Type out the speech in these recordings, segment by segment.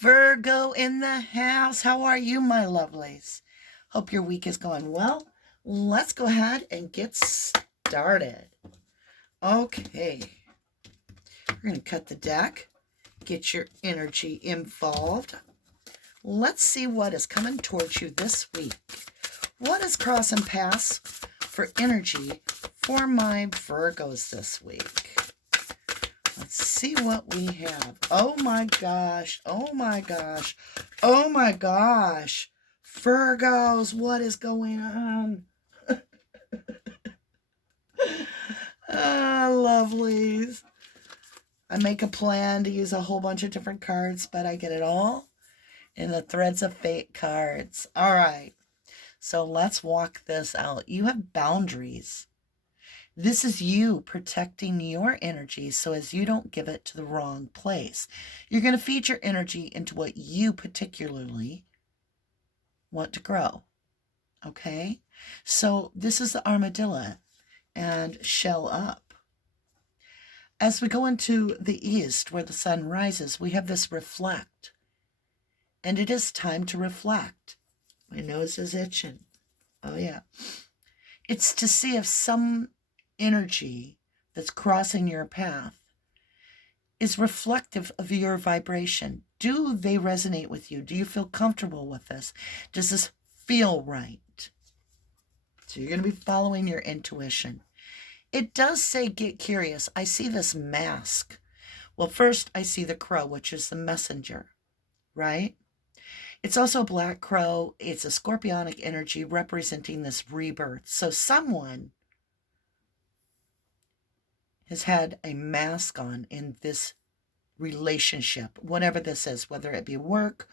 Virgo in the house. How are you, my lovelies? Hope your week is going well. Let's go ahead and get started. Okay. We're going to cut the deck, get your energy involved. Let's see what is coming towards you this week. What is crossing paths for energy for my Virgos this week? Let's see what we have. Oh my gosh. Oh my gosh. Oh my gosh. Virgos, what is going on? Lovelies. I make a plan to use a whole bunch of different cards, but I get it all in the Threads of Fate cards. All right. So let's walk this out. You have boundaries. This is you protecting your energy so as you don't give it to the wrong place. You're going to feed your energy into what you particularly want to grow. Okay? So this is the armadillo and shell up. As we go into the east where the sun rises, we have this reflect. And it is time to reflect. My nose is itching. Oh yeah. It's to see if some energy that's crossing your path is reflective of your vibration. Do they resonate with you? Do you feel comfortable with this? Does this feel right? So you're going to be following your intuition. It does say get curious. I see this mask. Well, first I see the crow, which is the messenger, right? It's also a black crow. It's a scorpionic energy representing this rebirth. So someone has had a mask on in this relationship, whatever this is, whether it be work,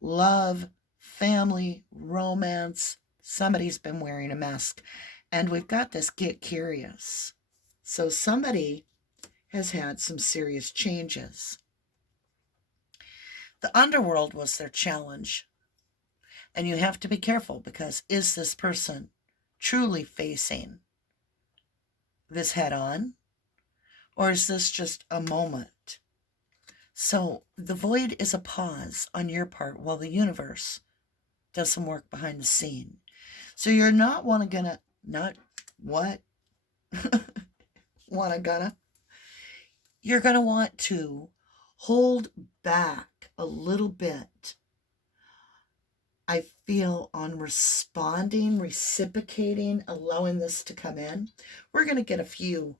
love, family, romance, somebody's been wearing a mask. And we've got this get curious. So somebody has had some serious changes. The underworld was their challenge. And you have to be careful because is this person truly facing this head on? Or is this just a moment? So the void is a pause on your part while the universe does some work behind the scene. So you're not gonna you're gonna want to hold back a little bit. I feel on responding, reciprocating, allowing this to come in. We're gonna get a few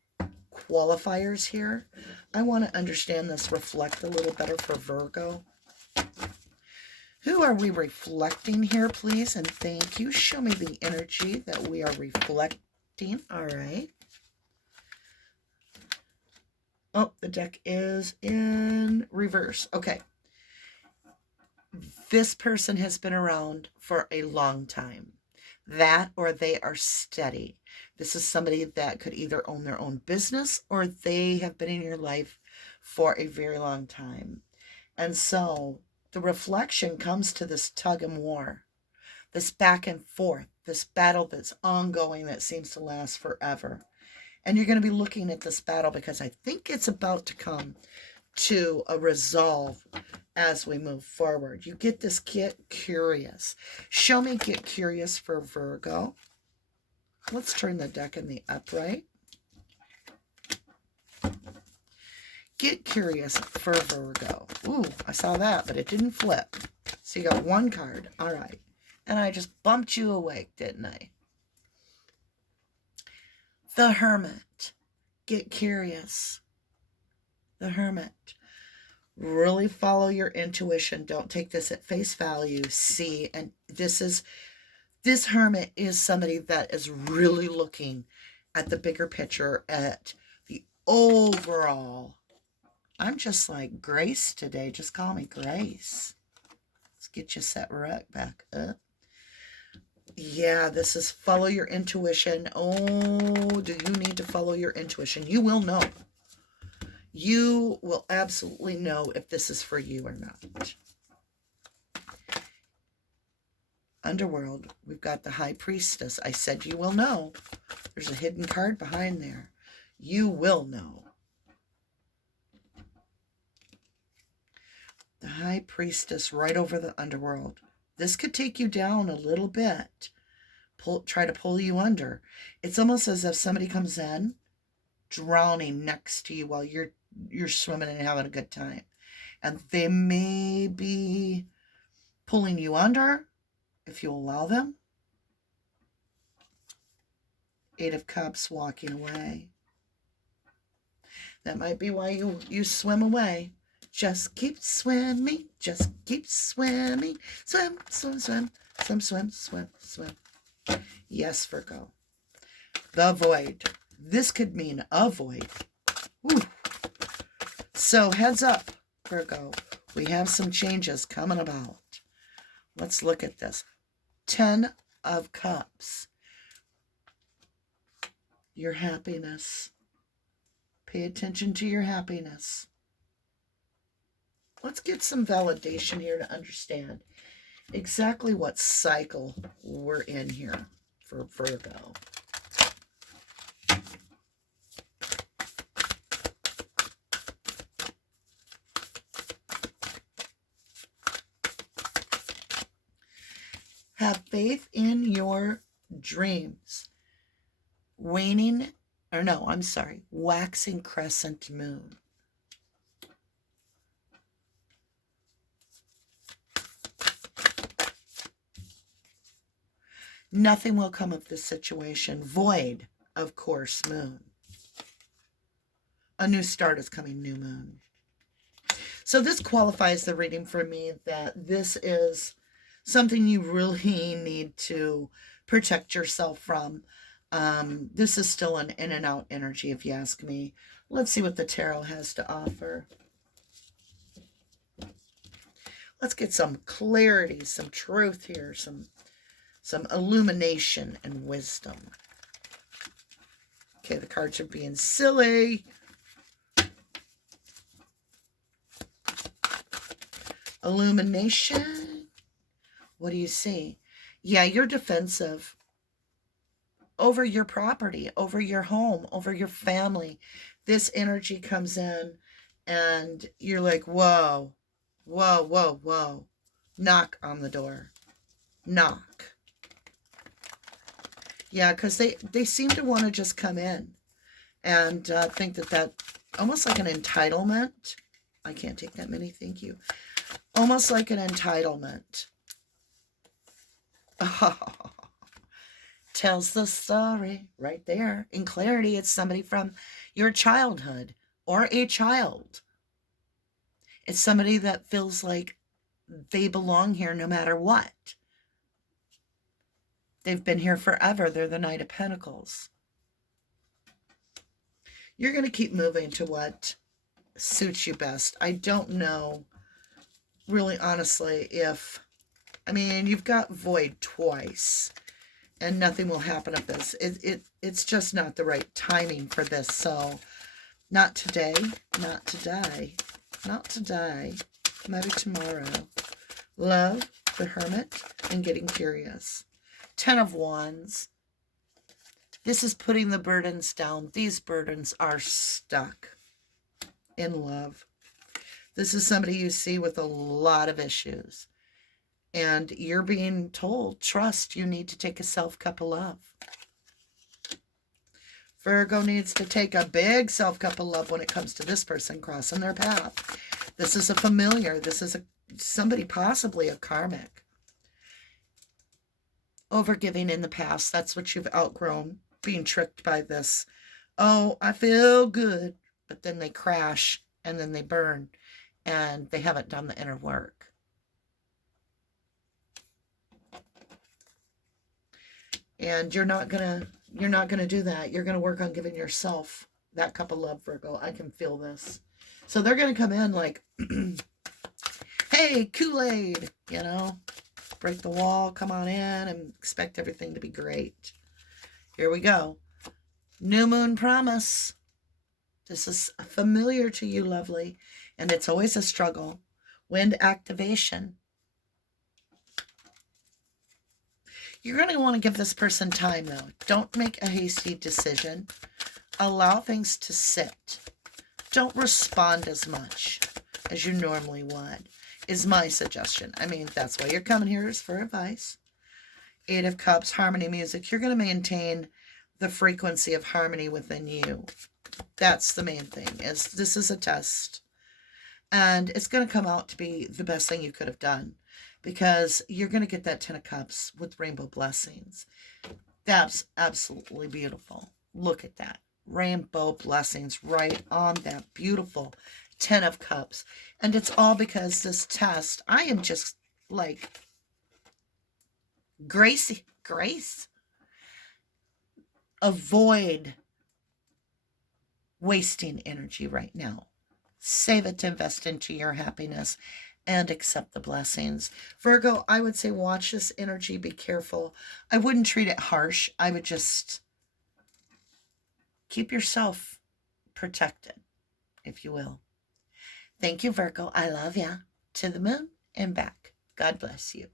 qualifiers here. I want to understand this reflect a little better for Virgo. Who are we reflecting here, please? And thank you. Show me the energy that we are reflecting. All right. Oh, the deck is in reverse. Okay. This person has been around for a long time. That or they are steady. This is somebody that could either own their own business or they have been in your life for a very long time. And so the reflection comes to this tug and war, this back and forth, this battle that's ongoing that seems to last forever. And you're going to be looking at this battle because I think it's about to come to a resolve as we move forward. You get this get curious. Show me get curious for Virgo. Let's turn the deck in the upright. Get curious for Virgo. Ooh, I saw that, but it didn't flip. So you got one card. All right. And I just bumped you awake, didn't I? The Hermit. Get curious. The Hermit. Really follow your intuition. Don't take this at face value. See, and this Hermit is somebody that is really looking at the bigger picture, at the overall. I'm just like Grace today. Just call me Grace. Let's get you set right back up. Yeah, this is follow your intuition. Oh, do you need to follow your intuition? You will know. You will absolutely know if this is for you or not. Underworld, we've got the High Priestess. I said you will know. There's a hidden card behind there. You will know. The High Priestess right over the underworld. This could take you down a little bit. Try to pull you under. It's almost as if somebody comes in, drowning next to you while you're swimming and having a good time. And they may be pulling you under if you allow them. Eight of Cups, walking away. That might be why you swim away. Just keep swimming. Just keep swimming. Swim, swim, swim. Swim, swim, swim, swim. Yes, Virgo. The void. This could mean a void. Woo. So heads up, Virgo. We have some changes coming about. Let's look at this. 10 of Cups. Your happiness. Pay attention to your happiness. Let's get some validation here to understand exactly what cycle we're in here for Virgo. Have faith in your dreams. Waxing crescent moon. Nothing will come of this situation. Void, of course, moon. A new start is coming, new moon. So this qualifies the reading for me that this is something you really need to protect yourself from. This is still an in and out energy, if you ask me. Let's see what the tarot has to offer. Let's get some clarity, some truth here, some illumination and wisdom. Okay, the cards are being silly. Illumination. What do you see? Yeah, you're defensive over your property, over your home, over your family. This energy comes in and you're like, whoa, whoa, whoa, whoa. Knock on the door. Knock. Yeah, because they seem to want to just come in and think that almost like an entitlement. I can't take that many, thank you. Almost like an entitlement. Oh, tells the story right there. In clarity, it's somebody from your childhood or a child. It's somebody that feels like they belong here no matter what. They've been here forever. They're the Knight of Pentacles. You're going to keep moving to what suits you best. I don't know, really honestly, you've got void twice and nothing will happen of this. It's just not the right timing for this. So not today, not today, not today, maybe tomorrow. Love, the Hermit, and getting curious. 10 of Wands. This is putting the burdens down. These burdens are stuck in love. This is somebody you see with a lot of issues. And you're being told, trust, you need to take a self-cup of love. Virgo needs to take a big self-cup of love when it comes to this person crossing their path. This is a familiar. This is somebody possibly a karmic. Overgiving in the past. That's what you've outgrown. Being tricked by this. Oh, I feel good. But then they crash and then they burn. And they haven't done the inner work. And you're not gonna do that. You're gonna work on giving yourself that cup of love, Virgo. I can feel this. So they're gonna come in like, hey, Kool-Aid, break the wall, come on in, and expect everything to be great. Here we go. New moon promise. This is familiar to you, lovely, and it's always a struggle. Wind activation. You're going to want to give this person time, though. Don't make a hasty decision. Allow things to sit. Don't respond as much as you normally would. is my suggestion. I mean, that's why you're coming here, is for advice. 8 of Cups, harmony music. You're going to maintain the frequency of harmony within you. That's the main thing, is this is a test. And it's going to come out to be the best thing you could have done, because you're going to get that 10 of Cups with rainbow blessings. That's absolutely beautiful. Look at that. Rainbow blessings right on that beautiful 10 of Cups. And it's all because this test, I am just like, Grace. Avoid wasting energy right now. Save it to invest into your happiness and accept the blessings. Virgo, I would say watch this energy. Be careful. I wouldn't treat it harsh. I would just keep yourself protected, if you will. Thank you, Virgo. I love ya. To the moon and back. God bless you.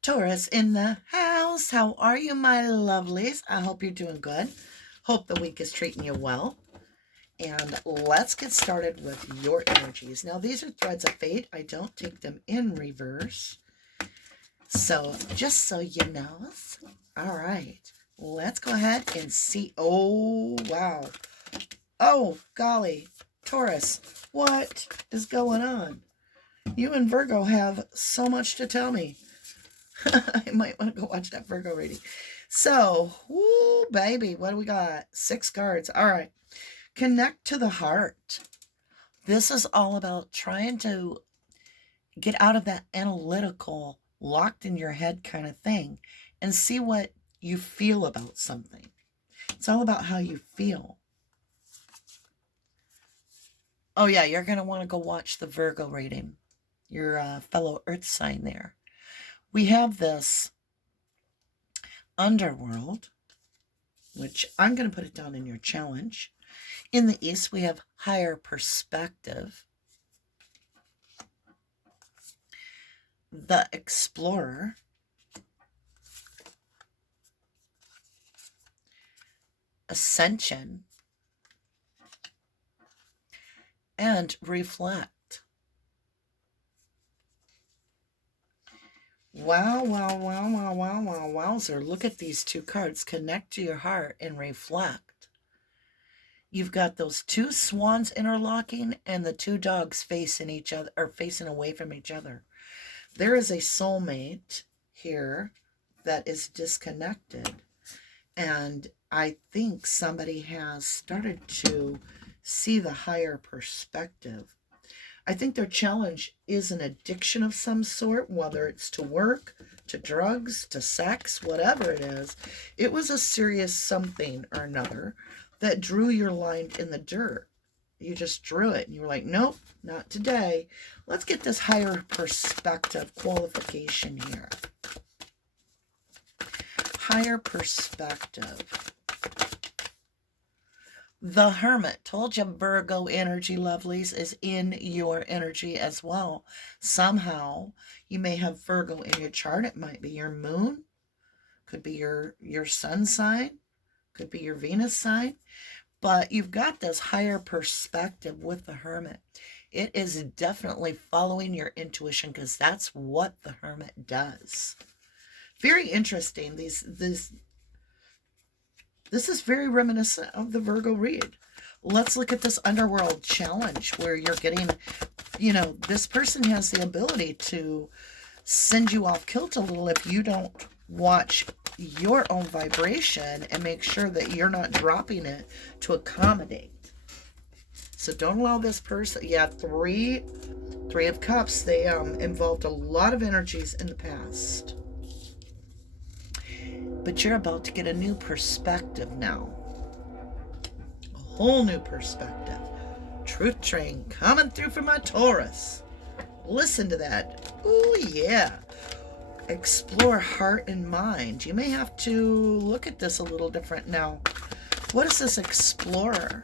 Taurus in the house. How are you, my lovelies? I hope you're doing good. Hope the week is treating you well. And let's get started with your energies. Now, these are threads of fate. I don't take them in reverse. So, just so you know. All right. Let's go ahead and see. Oh, wow. Oh, golly. Taurus, what is going on? You and Virgo have so much to tell me. I might want to go watch that Virgo reading. So, whoo, baby, what do we got? 6 cards. All right. Connect to the heart. This is all about trying to get out of that analytical, locked in your head kind of thing and see what you feel about something. It's all about how you feel. Oh, yeah, you're going to want to go watch the Virgo reading. Your fellow earth sign there. We have this underworld, which I'm going to put it down in your challenge. In the east, we have higher perspective. The explorer. Ascension. And reflect. Wow, wow, wow, wow, wow, wow, wowzer. Look at these 2 cards. Connect to your heart and reflect. You've got those 2 swans interlocking and the 2 dogs facing each other, or facing away from each other. There is a soulmate here that is disconnected. And I think somebody has started to see the higher perspective. I think their challenge is an addiction of some sort, whether it's to work, to drugs, to sex, whatever it is. It was a serious something or another that drew your line in the dirt. You just drew it and you were like, nope, not today. Let's get this higher perspective qualification here. Higher perspective. The Hermit. Told you Virgo energy, lovelies, is in your energy as well. Somehow, you may have Virgo in your chart. It might be your moon. Could be your sun sign. Could be your Venus sign. But you've got this higher perspective with the Hermit. It is definitely following your intuition, because that's what the Hermit does. Very interesting. This is very reminiscent of the Virgo read. Let's look at this underworld challenge where you're getting, this person has the ability to send you off kilt a little if you don't watch your own vibration and make sure that you're not dropping it to accommodate. So don't allow this person. Yeah, 3 of Cups. They involved a lot of energies in the past. But you're about to get a new perspective now. A whole new perspective. Truth train coming through for my Taurus. Listen to that. Ooh, yeah. Explore heart and mind. You may have to look at this a little different now. What is this explorer?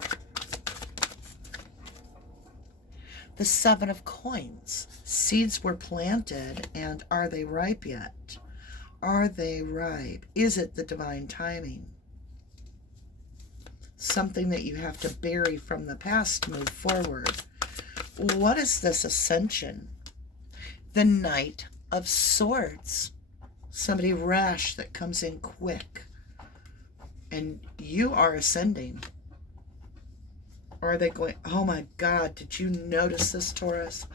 The 7 of Coins. Seeds were planted, and are they ripe yet? Are they ripe? Is it the divine timing? Something that you have to bury from the past to move forward. what is this ascension? The Knight of Swords. Somebody rash that comes in quick. And you are ascending. Or are they going, oh my God, did you notice this, Taurus?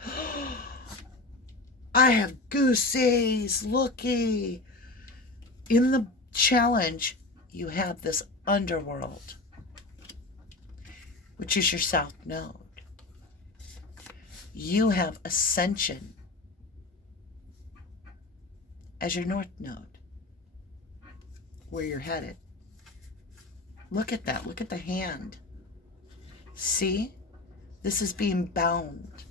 I have goosies, looky. In the challenge, you have this underworld, which is your south node. You have ascension as your north node, where you're headed. Look at that. Look at the hand. See? This is being bound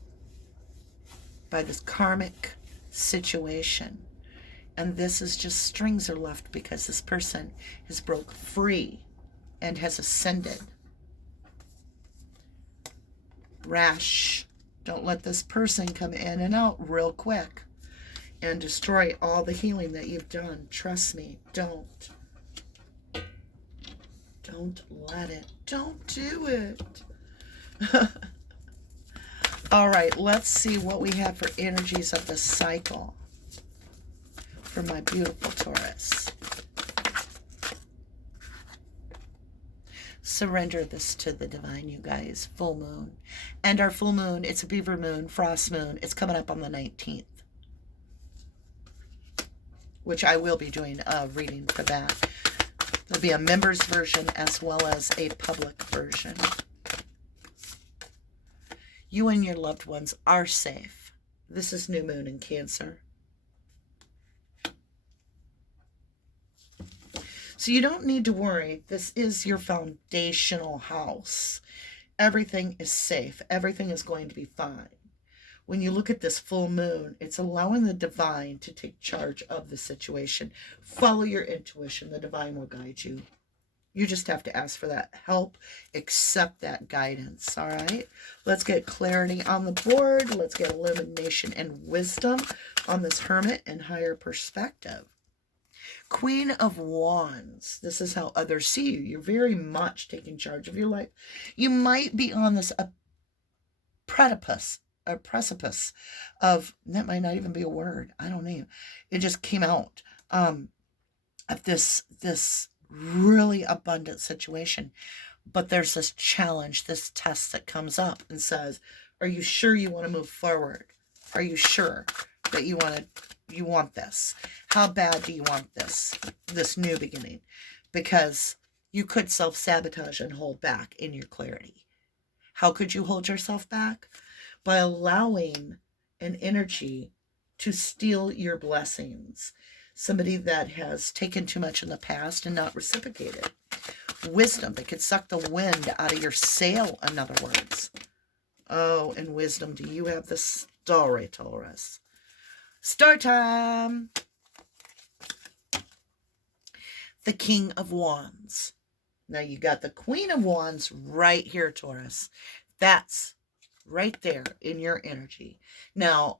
by this karmic situation. And this is just strings are left because this person has broke free and has ascended. Rash. Don't let this person come in and out real quick and destroy all the healing that you've done. Trust me. Don't. Don't let it. Don't do it. All right, let's see what we have for energies of the cycle for my beautiful Taurus. Surrender this to the divine, you guys. Full moon. And our full moon, it's a beaver moon, frost moon. It's coming up on the 19th. Which I will be doing a reading for that. There'll be a members version as well as a public version. You and your loved ones are safe. This is new moon in Cancer. So you don't need to worry. This is your foundational house. Everything is safe. Everything is going to be fine. When you look at this full moon, it's allowing the divine to take charge of the situation. Follow your intuition. The divine will guide you. You just have to ask for that help. Accept that guidance. All right. Let's get clarity on the board. Let's get illumination and wisdom on this hermit and higher perspective. Queen of Wands. This is how others see you. You're very much taking charge of your life. You might be on this precipice of, that might not even be a word. I don't know. It just came out of this really abundant situation. But there's this challenge, this test that comes up and says, are you sure you want to move forward? Are you sure that you want this? How bad do you want this new beginning? Because you could self-sabotage and hold back in your clarity. How could you hold yourself back? By allowing an energy to steal your blessings. Somebody that has taken too much in the past and not reciprocated. Wisdom that could suck the wind out of your sail, in other words. Oh, and wisdom, do you have the story, Taurus? Start time! The King of Wands. Now you got the Queen of Wands right here, Taurus. That's right there in your energy. Now,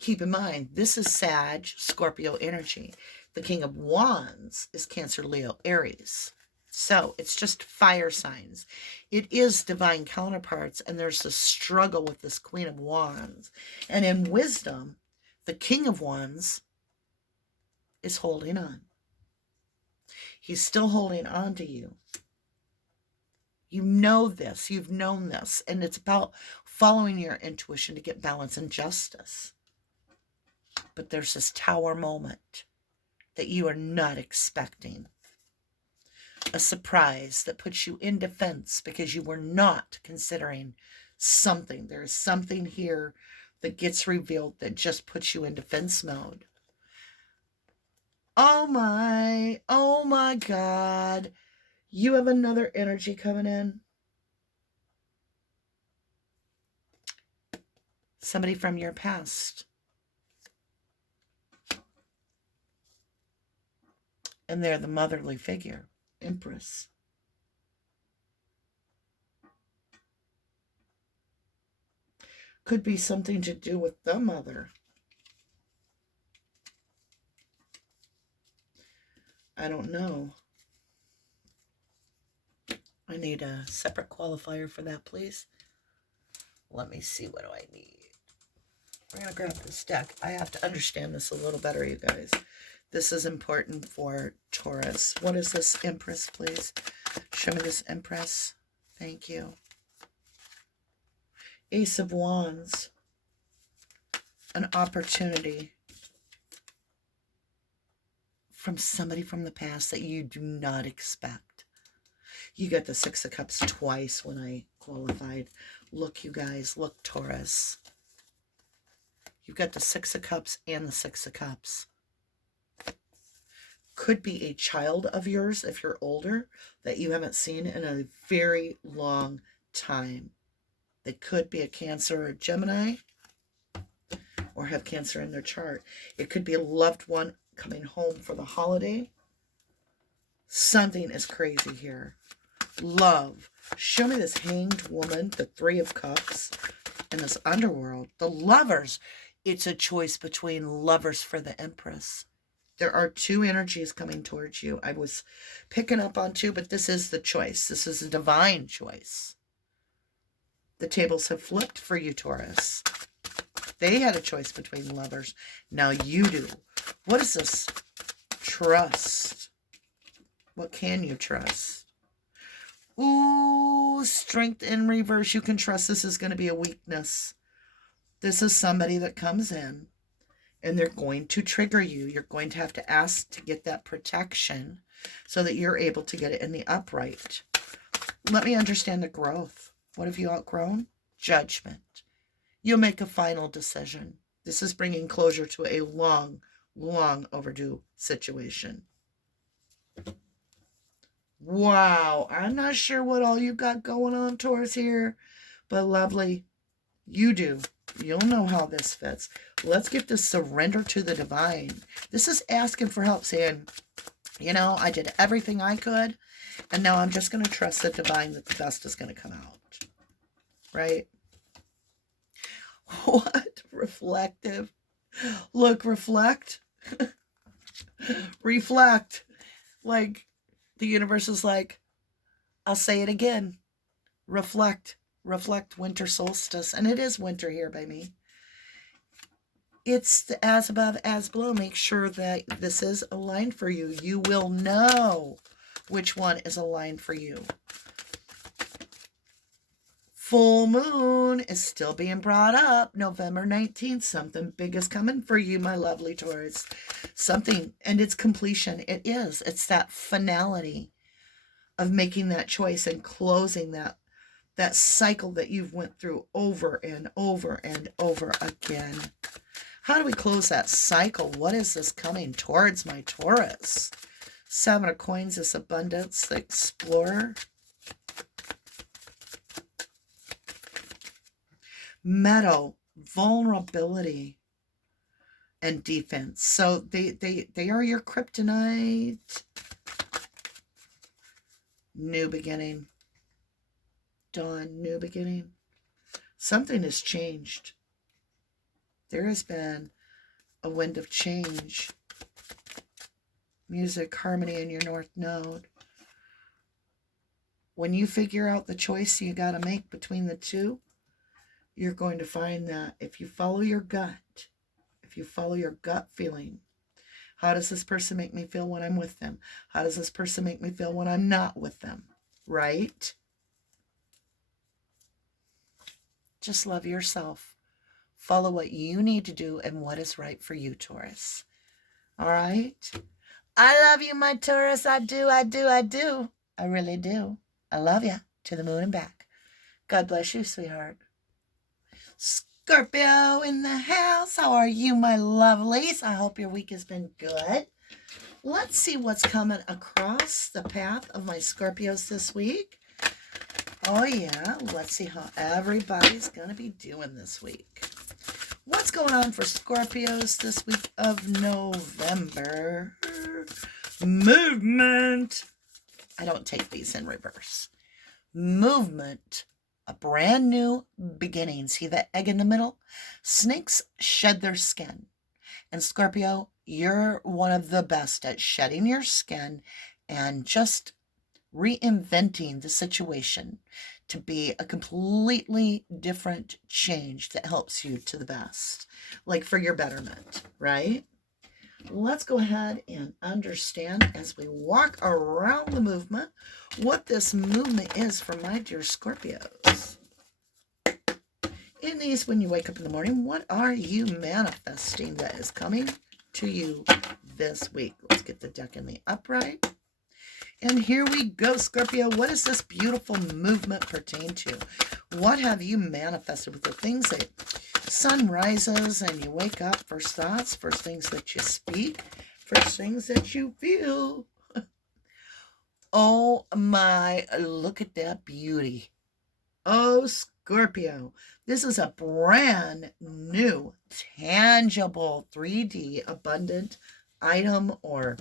keep in mind, this is Sag, Scorpio energy. The King of Wands is Cancer, Leo, Aries. So it's just fire signs. It is divine counterparts, and there's a struggle with this Queen of Wands. And in wisdom, the King of Wands is holding on. He's still holding on to you. You know this. You've known this. And it's about following your intuition to get balance and justice. But there's this tower moment that you are not expecting. A surprise that puts you in defense because you were not considering something. There is something here that gets revealed that just puts you in defense mode. Oh my God. You have another energy coming in. Somebody from your past. And they're the motherly figure, Empress. Could be something to do with the mother. I don't know. I need a separate qualifier for that, please. Let me see, what do I need? We're going to grab this deck. I have to understand this a little better, you guys. This is important for Taurus. What is this, Empress, please? Show me this, Empress. Thank you. Ace of Wands. An opportunity from somebody from the past that you do not expect. You got the Six of Cups twice when I qualified. Look, you guys. Look, Taurus. You've got the Six of Cups and the Six of Cups. Could be a child of yours, if you're older, that you haven't seen in a very long time. They could be a Cancer or a Gemini, or have Cancer in their chart. It could be a loved one coming home for the holiday. Something is crazy here. Love. Show me this Hanged Woman, the Three of Cups, and this Underworld. The Lovers. It's a choice between Lovers for the Empress. There are two energies coming towards you. I was picking up on two, but this is the choice. This is a divine choice. The tables have flipped for you, Taurus. They had a choice between lovers. Now you do. What is this? Trust. What can you trust? Ooh, Strength in reverse. You can trust this is going to be a weakness. This is somebody that comes in and they're going to trigger you. You're going to have to ask to get that protection so that you're able to get it in the upright. Let me understand the growth. What have you outgrown? Judgment. You'll make a final decision. This is bringing closure to a long, long overdue situation. Wow. I'm not sure what all you got going on, Taurus, here, but lovely. You do. You'll know how this fits. Let's get this surrender to the divine. This is asking for help, saying, you know, I did everything I could, and now I'm just going to trust the divine that the best is going to come out. Right? What? Reflective. Look, reflect. Reflect. Like, the universe is like, I'll say it again. Reflect. Reflect winter solstice. And it is winter here by me. It's the as above, as below. Make sure that this is aligned for you. You will know which one is aligned for you. Full moon is still being brought up. November 19th. Something big is coming for you, my lovely Taurus. Something, and it's completion. It is. It's that finality of making that choice and closing that cycle that you've went through over and over and over again. How do we close that cycle? What is this coming towards, my Taurus? Seven of Coins, this abundance, the explorer. Meadow, vulnerability, and defense. So they are your kryptonite. New beginning. Dawn, new beginning. Something has changed. There has been a wind of change. Music, harmony in your north node. When you figure out the choice you got to make between the two, you're going to find that if you follow your gut, if you follow your gut feeling, how does this person make me feel when I'm with them? How does this person make me feel when I'm not with them? Right? Just love yourself. Follow what you need to do and what is right for you, Taurus. All right? I love you, my Taurus. I do. I really do. I love you. To the moon and back. God bless you, sweetheart. Scorpio in the house. How are you, my lovelies? I hope your week has been good. Let's see what's coming across the path of my Scorpios this week. Oh, yeah. Let's see how everybody's going to be doing this week. What's going on for Scorpios this week of November? Movement. I don't take these in reverse. Movement. A brand new beginning. See the egg in the middle? Snakes shed their skin. And Scorpio, you're one of the best at shedding your skin and just reinventing the situation, to be a completely different change that helps you to the best, like for your betterment, right? Let's go ahead and understand as we walk around the movement what this movement is for my dear Scorpios. In these, when you wake up in the morning, what are you manifesting that is coming to you this week? Let's get the deck in the upright. And here we go, Scorpio. What does this beautiful movement pertain to? What have you manifested with the things that sun rises and you wake up? First thoughts, first things that you speak, first things that you feel. Oh my, look at that beauty. Oh, Scorpio. This is a brand new, tangible, 3D, abundant item or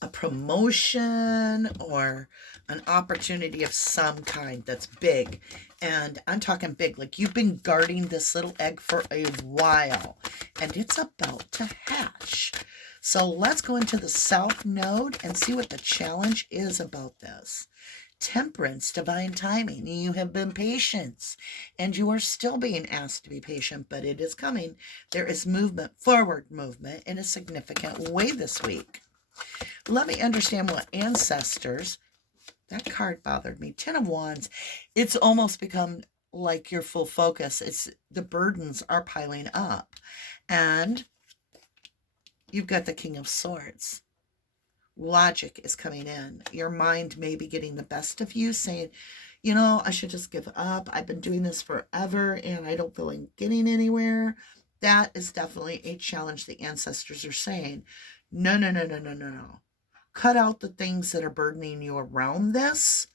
a promotion or an opportunity of some kind that's big. And I'm talking big, like you've been guarding this little egg for a while and it's about to hatch. So let's go into the South Node and see what the challenge is about this. Temperance, divine timing. You have been patient and you are still being asked to be patient, but it is coming. There is movement, forward movement in a significant way this week. Let me understand what ancestors, that card bothered me. 10 of Wands, it's almost become like your full focus. It's the burdens are piling up. And you've got the King of Swords. Logic is coming in. Your mind may be getting the best of you, saying, you know, I should just give up. I've been doing this forever and I don't feel like getting anywhere. That is definitely a challenge the ancestors are saying. No, no, no, no, no, no, no. Cut out the things that are burdening you around this,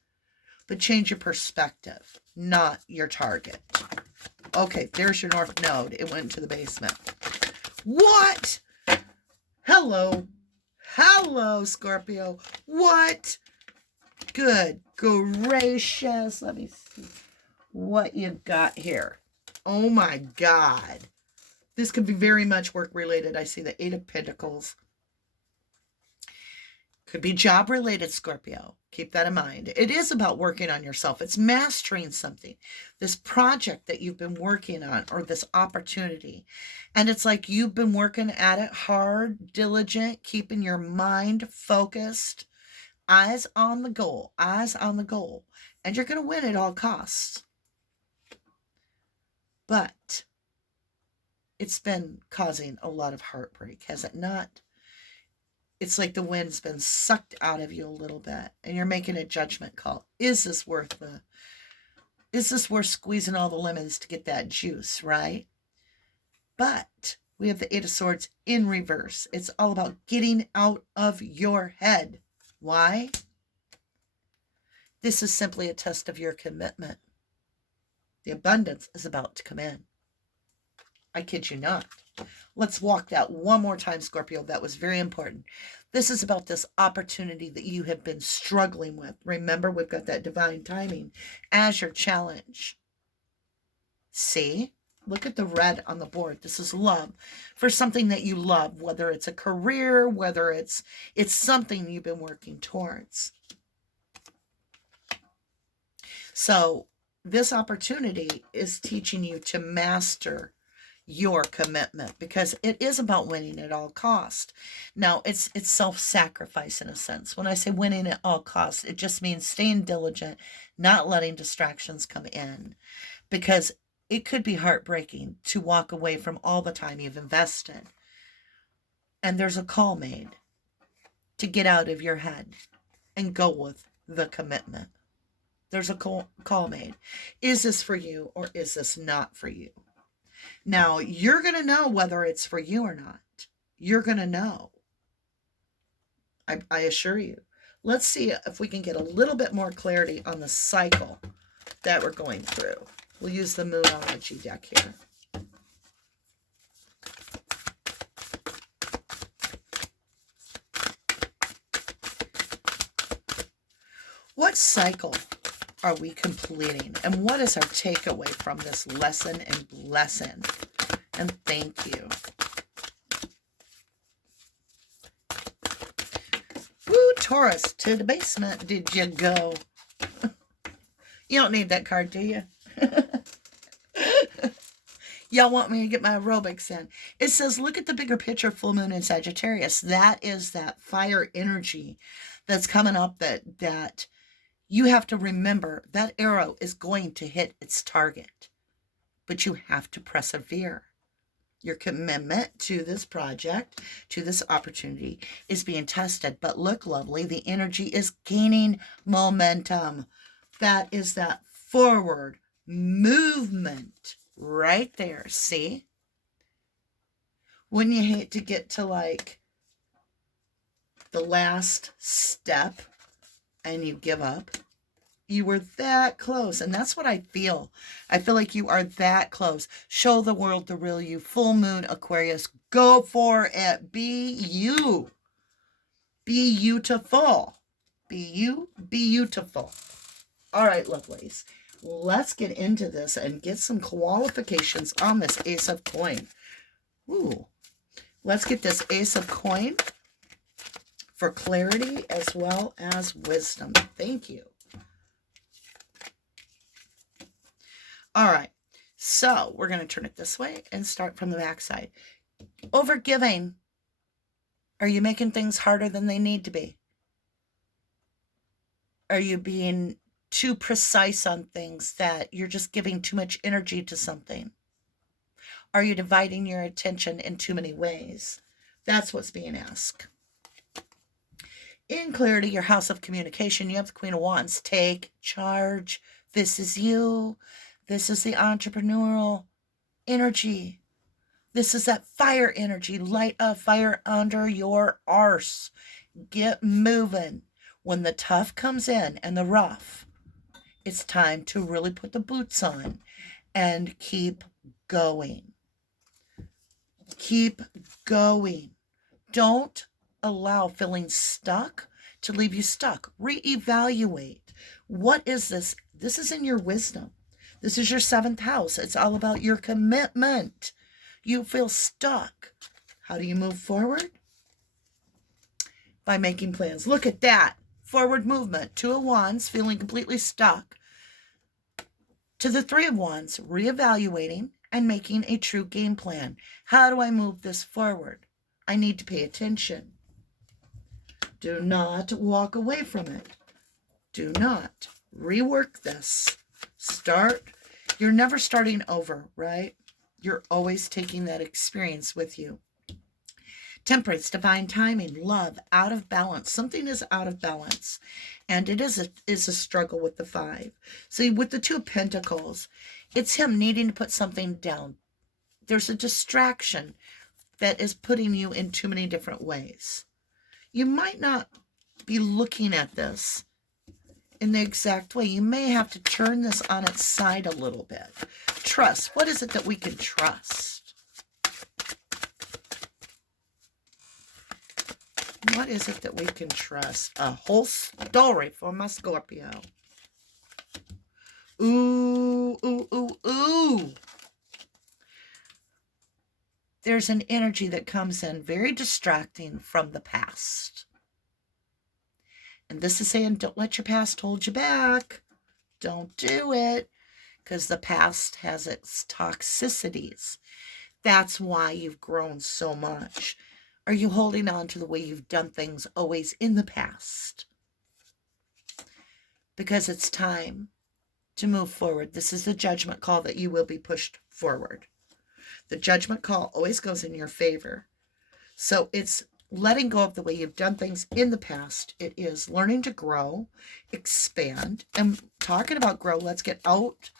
but change your perspective, not your target. Okay, there's your North Node. It went to the basement. What? Hello. Hello, Scorpio. What? Good gracious. Let me see what you've got here. Oh my God. This could be very much work related. I see the 8 of Pentacles. Could be job related, Scorpio. Keep that in mind. It is about working on yourself. It's mastering something. This project that you've been working on or this opportunity. And it's like you've been working at it hard, diligent, keeping your mind focused, eyes on the goal, eyes on the goal. And you're going to win at all costs. But it's been causing a lot of heartbreak, has it not? It's like the wind's been sucked out of you a little bit and you're making a judgment call. Is this worth squeezing all the lemons to get that juice, right? But we have the 8 of Swords in reverse. It's all about getting out of your head. Why? This is simply a test of your commitment. The abundance is about to come in. I kid you not. Let's walk that one more time, Scorpio. That was very important. This is about this opportunity that you have been struggling with. Remember, we've got that divine timing as your challenge. See? Look at the red on the board. This is love for something that you love, whether it's a career, whether it's something you've been working towards. So this opportunity is teaching you to master your commitment because it is about winning at all cost. Now, it's self-sacrifice in a sense. When I say winning at all costs, it just means staying diligent, not letting distractions come in, because it could be heartbreaking to walk away from all the time you've invested. And there's a call made to get out of your head and go with the commitment. There's a call made. Is this for you or is this not for you? Now, you're going to know whether it's for you or not. You're going to know. I assure you. Let's see if we can get a little bit more clarity on the cycle that we're going through. We'll use the Moonology deck here. What cycle are we completing? And what is our takeaway from this lesson and blessing? And thank you. Woo, Taurus, to the basement did you go? You don't need that card, do you? Y'all want me to get my aerobics in. It says, look at the bigger picture, full moon in Sagittarius. That is that fire energy that's coming up that you have to remember that arrow is going to hit its target, but you have to persevere. Your commitment to this project, to this opportunity is being tested. But look, lovely, the energy is gaining momentum. That is that forward movement right there. See? Wouldn't you hate to get to like the last step and you give up? You were that close, and that's what I feel. I feel like you are that close. Show the world the real you. Full moon, Aquarius. Go for it. Be you. Be beautiful. Be you. Be beautiful. All right, lovelies. Let's get into this and get some qualifications on this Ace of Coin. Ooh. Let's get this Ace of Coin for clarity as well as wisdom. Thank you. All right, so we're going to turn it this way and start from the back side. Overgiving. Are you making things harder than they need to be? Are you being too precise on things that you're just giving too much energy to something? Are you dividing your attention in too many ways? That's what's being asked. In clarity, your house of communication, you have the Queen of Wands. Take charge. This is you. This is the entrepreneurial energy. This is that fire energy. Light a fire under your arse. Get moving. When the tough comes in and the rough, it's time to really put the boots on and keep going. Keep going. Don't allow feeling stuck to leave you stuck. Reevaluate. What is this? This is in your wisdom. This is your 7th house. It's all about your commitment. You feel stuck. How do you move forward? By making plans. Look at that. Forward movement. 2 of Wands, feeling completely stuck. To the 3 of Wands, reevaluating and making a true game plan. How do I move this forward? I need to pay attention. Do not walk away from it. Do not rework this. Start. You're never starting over, right? You're always taking that experience with you. Temperance, divine timing, love, out of balance. Something is out of balance. And it is a struggle with the 5. See, with the 2 of Pentacles, it's him needing to put something down. There's a distraction that is putting you in too many different ways. You might not be looking at this in the exact way. You may have to turn this on its side a little bit. Trust. What is it that we can trust? What is it that we can trust? A whole story for my Scorpio. Ooh, ooh, ooh, ooh. There's an energy that comes in very distracting from the past. And this is saying, don't let your past hold you back. Don't do it. Because the past has its toxicities. That's why you've grown so much. Are you holding on to the way you've done things always in the past? Because it's time to move forward. This is the judgment call that you will be pushed forward. The judgment call always goes in your favor. So it's letting go of the way you've done things in the past. It is learning to grow, expand. And talking about grow, let's get out.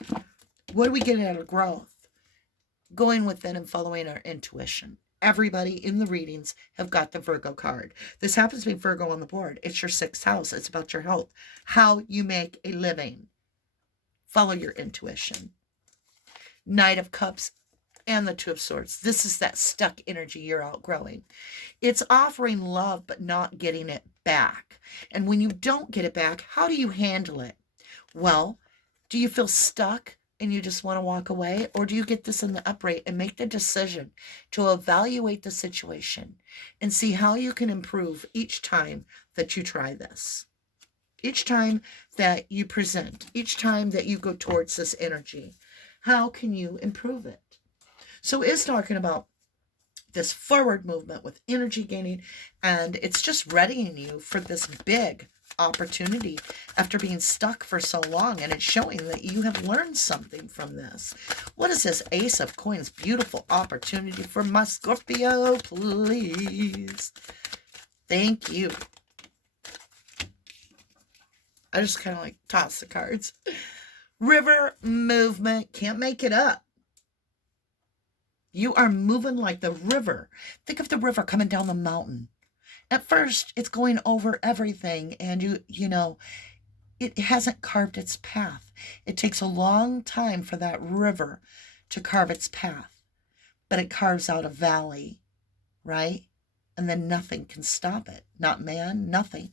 What do we get out of growth? Going within and following our intuition. Everybody in the readings have got the Virgo card. This happens to be Virgo on the board. It's your 6th house. It's about your health. How you make a living. Follow your intuition. Knight of Cups and the 2 of Swords. This is that stuck energy you're outgrowing. It's offering love but not getting it back. And when you don't get it back, how do you handle it? Well, do you feel stuck and you just want to walk away? Or do you get this in the upright and make the decision to evaluate the situation and see how you can improve each time that you try this? Each time that you present, each time that you go towards this energy, how can you improve it? So it's talking about this forward movement with energy gaining, and it's just readying you for this big opportunity after being stuck for so long, and it's showing that you have learned something from this. What is this Ace of Coins? Beautiful opportunity for my Scorpio, please. Thank you. I just kind of like toss the cards. River movement. Can't make it up. You are moving like the river. Think of the river coming down the mountain. At first, it's going over everything, and you know, it hasn't carved its path. It takes a long time for that river to carve its path, but it carves out a valley, right? And then nothing can stop it. Not man, nothing.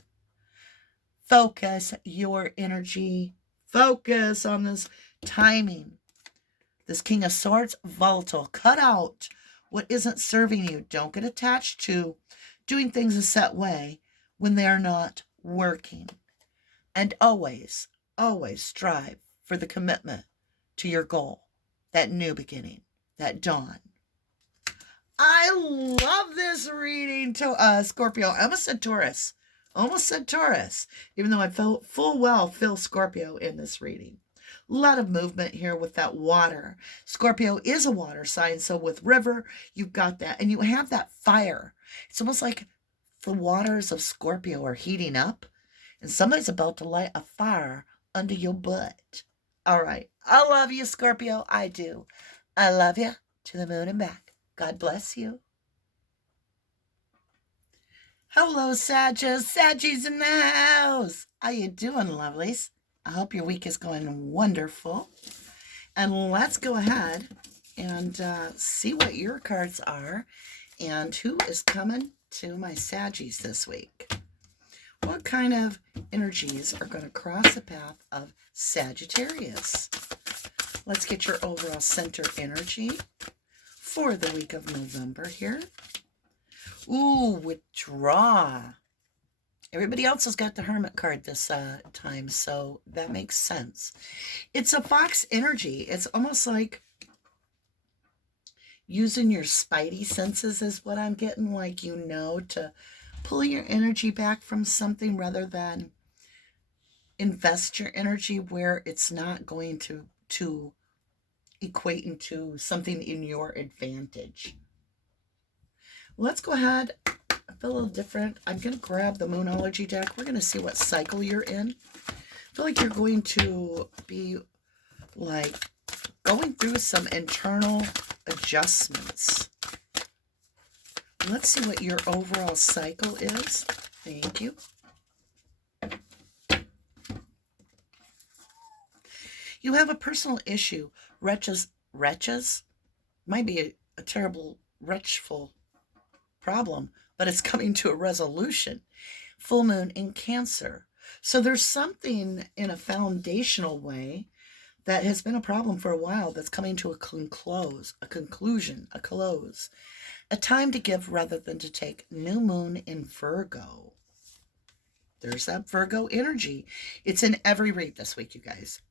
Focus your energy. Focus on this timing. This King of Swords, volatile. Cut out what isn't serving you. Don't get attached to doing things a set way when they are not working. And always, always strive for the commitment to your goal. That new beginning, that dawn. I love this reading to Scorpio. I almost said Taurus. Even though I full well feel Scorpio in this reading. A lot of movement here with that water. Scorpio is a water sign, so with river, you've got that. And you have that fire. It's almost like the waters of Scorpio are heating up, and somebody's about to light a fire under your butt. All right. I love you, Scorpio. I do. I love you to the moon and back. God bless you. Hello, Saggies in the house. How you doing, lovelies? I hope your week is going wonderful. And let's go ahead and see what your cards are and who is coming to my Saggies this week. What kind of energies are going to cross the path of Sagittarius? Let's get your overall center energy for the week of November here. Ooh, withdraw. Everybody else has got the Hermit card this time, so that makes sense. It's a fox energy. It's almost like using your spidey senses is what I'm getting, like, you know, to pull your energy back from something rather than invest your energy where it's not going to equate into something in your advantage. Let's go ahead. I feel a little different. I'm going to grab the Moonology deck. We're going to see what cycle you're in. I feel like you're going to be like going through some internal adjustments. Let's see what your overall cycle is. Thank you. You have a personal issue. Wretches might be a terrible, wretchful problem, but it's coming to a resolution. Full moon in Cancer. So there's something in a foundational way that has been a problem for a while that's coming to a close. A time to give rather than to take. New moon in Virgo. There's that Virgo energy. It's in every read this week, you guys.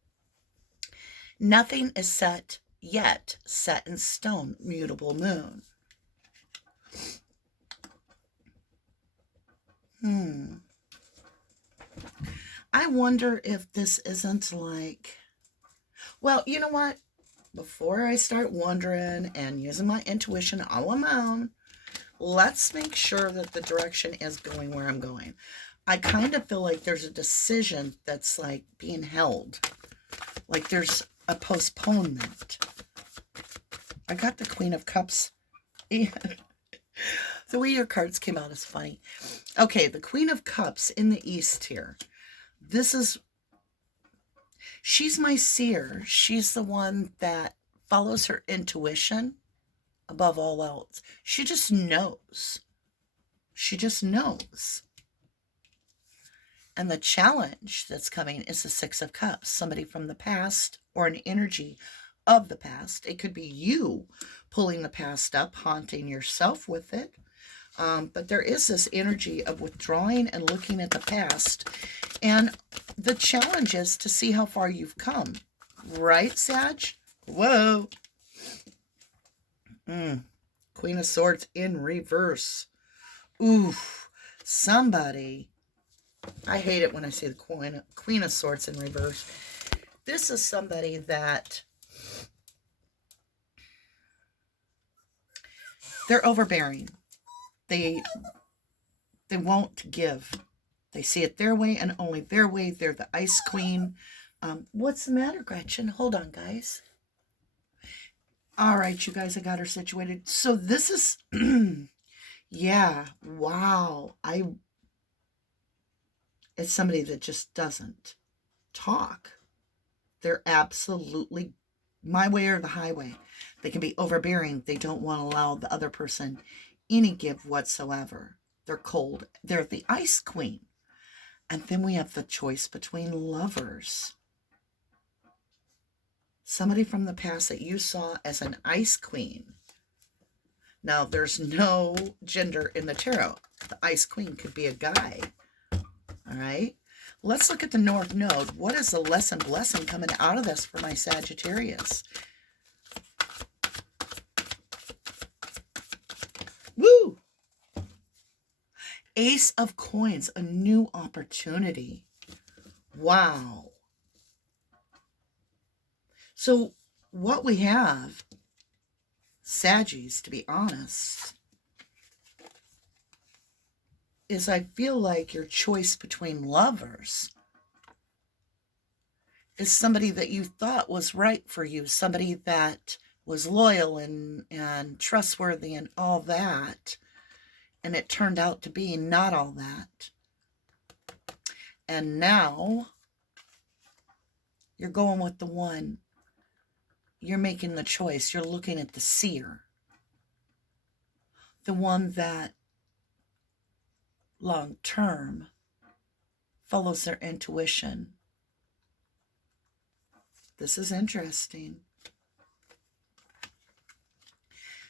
Nothing is set yet. Set in stone. Mutable moon. I wonder if this isn't like, well, you know what? Before I start wondering and using my intuition all on my own, let's make sure that the direction is going where I'm going. I kind of feel like there's a decision that's like being held. Like there's a postponement. I got the Queen of Cups. The way your cards came out is funny. Okay, the Queen of Cups in the East here. She's my seer. She's the one that follows her intuition above all else. She just knows. And the challenge that's coming is the Six of Cups. Somebody from the past or an energy of the past. It could be you pulling the past up, haunting yourself with it. But there is this energy of withdrawing and looking at the past. And the challenge is to see how far you've come. Right, Sag? Whoa. Queen of Swords in reverse. Oof. Somebody. I hate it when I see the Queen of Swords in reverse. This is somebody that they're overbearing. They won't give. They see it their way and only their way. They're the ice queen. What's the matter, Gretchen? Hold on, guys. All right, you guys, I got her situated. So this is, yeah, wow. It's somebody that just doesn't talk. They're absolutely my way or the highway. They can be overbearing. They don't want to allow the other person any give whatsoever. They're cold. They're the ice queen. And then we have the choice between lovers. Somebody from the past that you saw as an ice queen. Now, there's no gender in the tarot. The ice queen could be a guy. All right. Let's look at the North Node. What is the lesson blessing coming out of this for my Sagittarius? Woo! Ace of Coins, a new opportunity. Wow. So what we have, Saggies, to be honest, is I feel like your choice between lovers is somebody that you thought was right for you, somebody that was loyal and trustworthy and all that, and it turned out to be not all that. And now you're going with the one. You're making the choice. You're looking at the seer. The one that long term follows their intuition. This is interesting.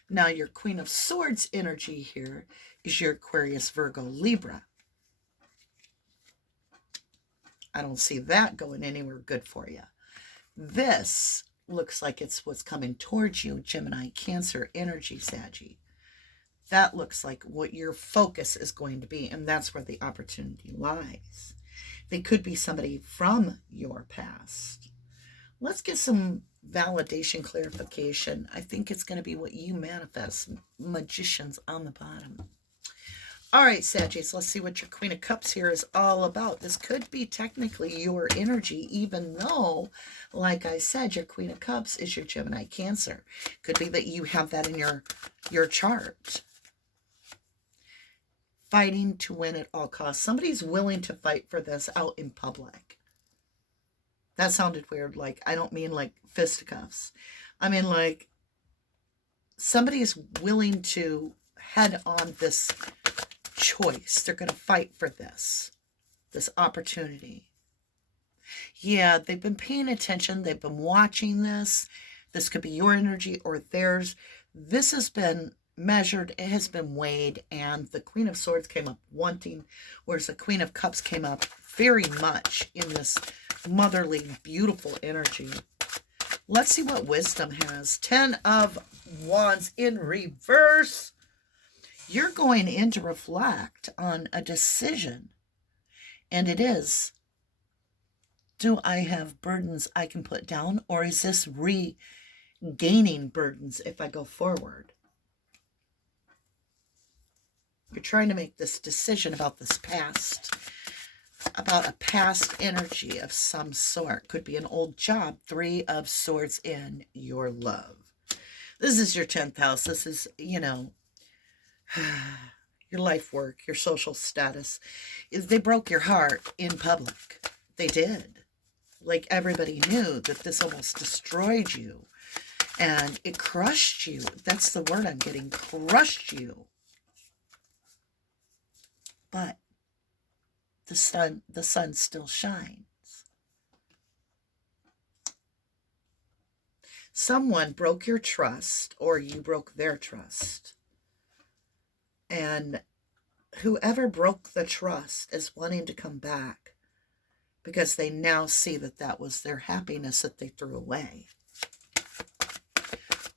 Now your Queen of Swords energy here is your Aquarius, Virgo, Libra. I don't see that going anywhere good for you. This looks like it's what's coming towards you, Gemini, Cancer, energy, Saggy. That looks like what your focus is going to be, and that's where the opportunity lies. They could be somebody from your past. Let's get some validation, clarification. I think it's going to be what you manifest. Magicians on the bottom. All right, Saggies, let's see what your Queen of Cups here is all about. This could be technically your energy, even though, like I said, your Queen of Cups is your Gemini, Cancer. Could be that you have that in your chart. Fighting to win at all costs. Somebody's willing to fight for this out in public. That sounded weird. Like, I don't mean like fisticuffs. I mean like somebody is willing to head on this choice. They're going to fight for this opportunity. Yeah, they've been paying attention. They've been watching this. This could be your energy or theirs. This has been measured. It has been weighed. And the Queen of Swords came up wanting, whereas the Queen of Cups came up very much in this motherly, beautiful energy. Let's see what wisdom has. 10 of Wands in reverse. You're going in to reflect on a decision. And it is, do I have burdens I can put down? Or is this regaining burdens if I go forward? You're trying to make this decision about this past. About a past energy of some sort. Could be an old job. 3 of Swords in your love. This is your 10th house. This is, you know, your life work, your social status. They broke your heart in public. They did. Like everybody knew that this almost destroyed you. And it crushed you. That's the word I'm getting. Crushed you. But the sun still shines. Someone broke your trust, or you broke their trust. And whoever broke the trust is wanting to come back because they now see that that was their happiness that they threw away.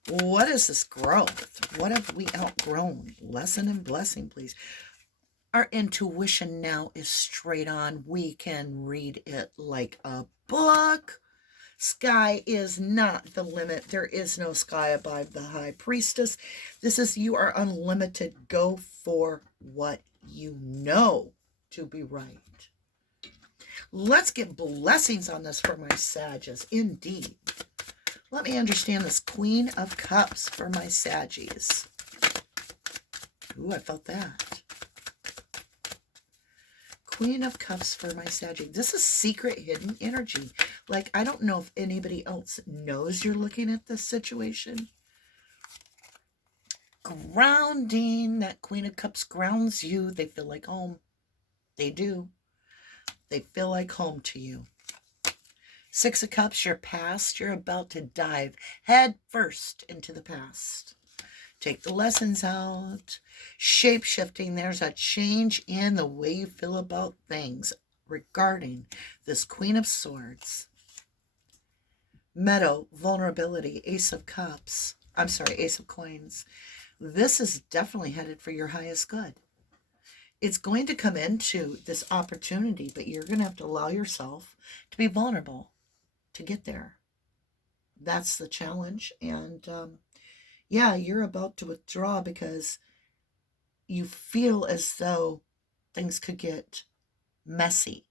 What is this growth? What have we outgrown? Lesson and blessing, please. Our intuition now is straight on. We can read it like a book. Sky is not the limit. There is no sky above the high priestess. This is, you are unlimited. Go for what you know to be right. Let's get blessings on this for my Saggies. Indeed. Let me understand this Queen of Cups for my Saggies. Ooh, I felt that. Queen of Cups for my Saggies. This is secret hidden energy. Like, I don't know if anybody else knows you're looking at this situation. Grounding. That Queen of Cups grounds you. They feel like home. They do. They feel like home to you. Six of Cups, your past. You're about to dive head first into the past. Take the lessons out. Shape-shifting. There's a change in the way you feel about things regarding this Queen of Swords. Meadow, vulnerability, Ace of Cups. I'm sorry, Ace of Coins. This is definitely headed for your highest good. It's going to come into this opportunity, but you're going to have to allow yourself to be vulnerable to get there. That's the challenge. And yeah, you're about to withdraw because you feel as though things could get messy.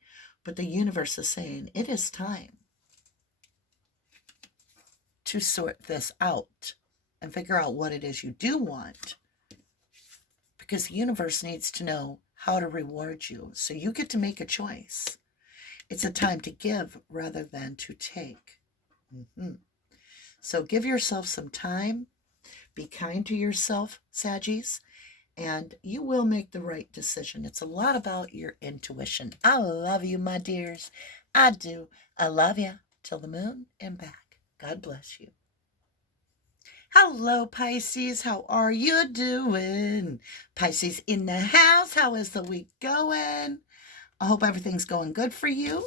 But the universe is saying it is time to sort this out and figure out what it is you do want. Because the universe needs to know how to reward you. So you get to make a choice. It's a time to give rather than to take. So give yourself some time. Be kind to yourself, Saggies, and you will make the right decision. It's a lot about your intuition. I love you, my dears. I do. I love you. Till the moon and back. God bless you. Hello, Pisces. How are you doing? Pisces in the house. How is the week going? I hope everything's going good for you.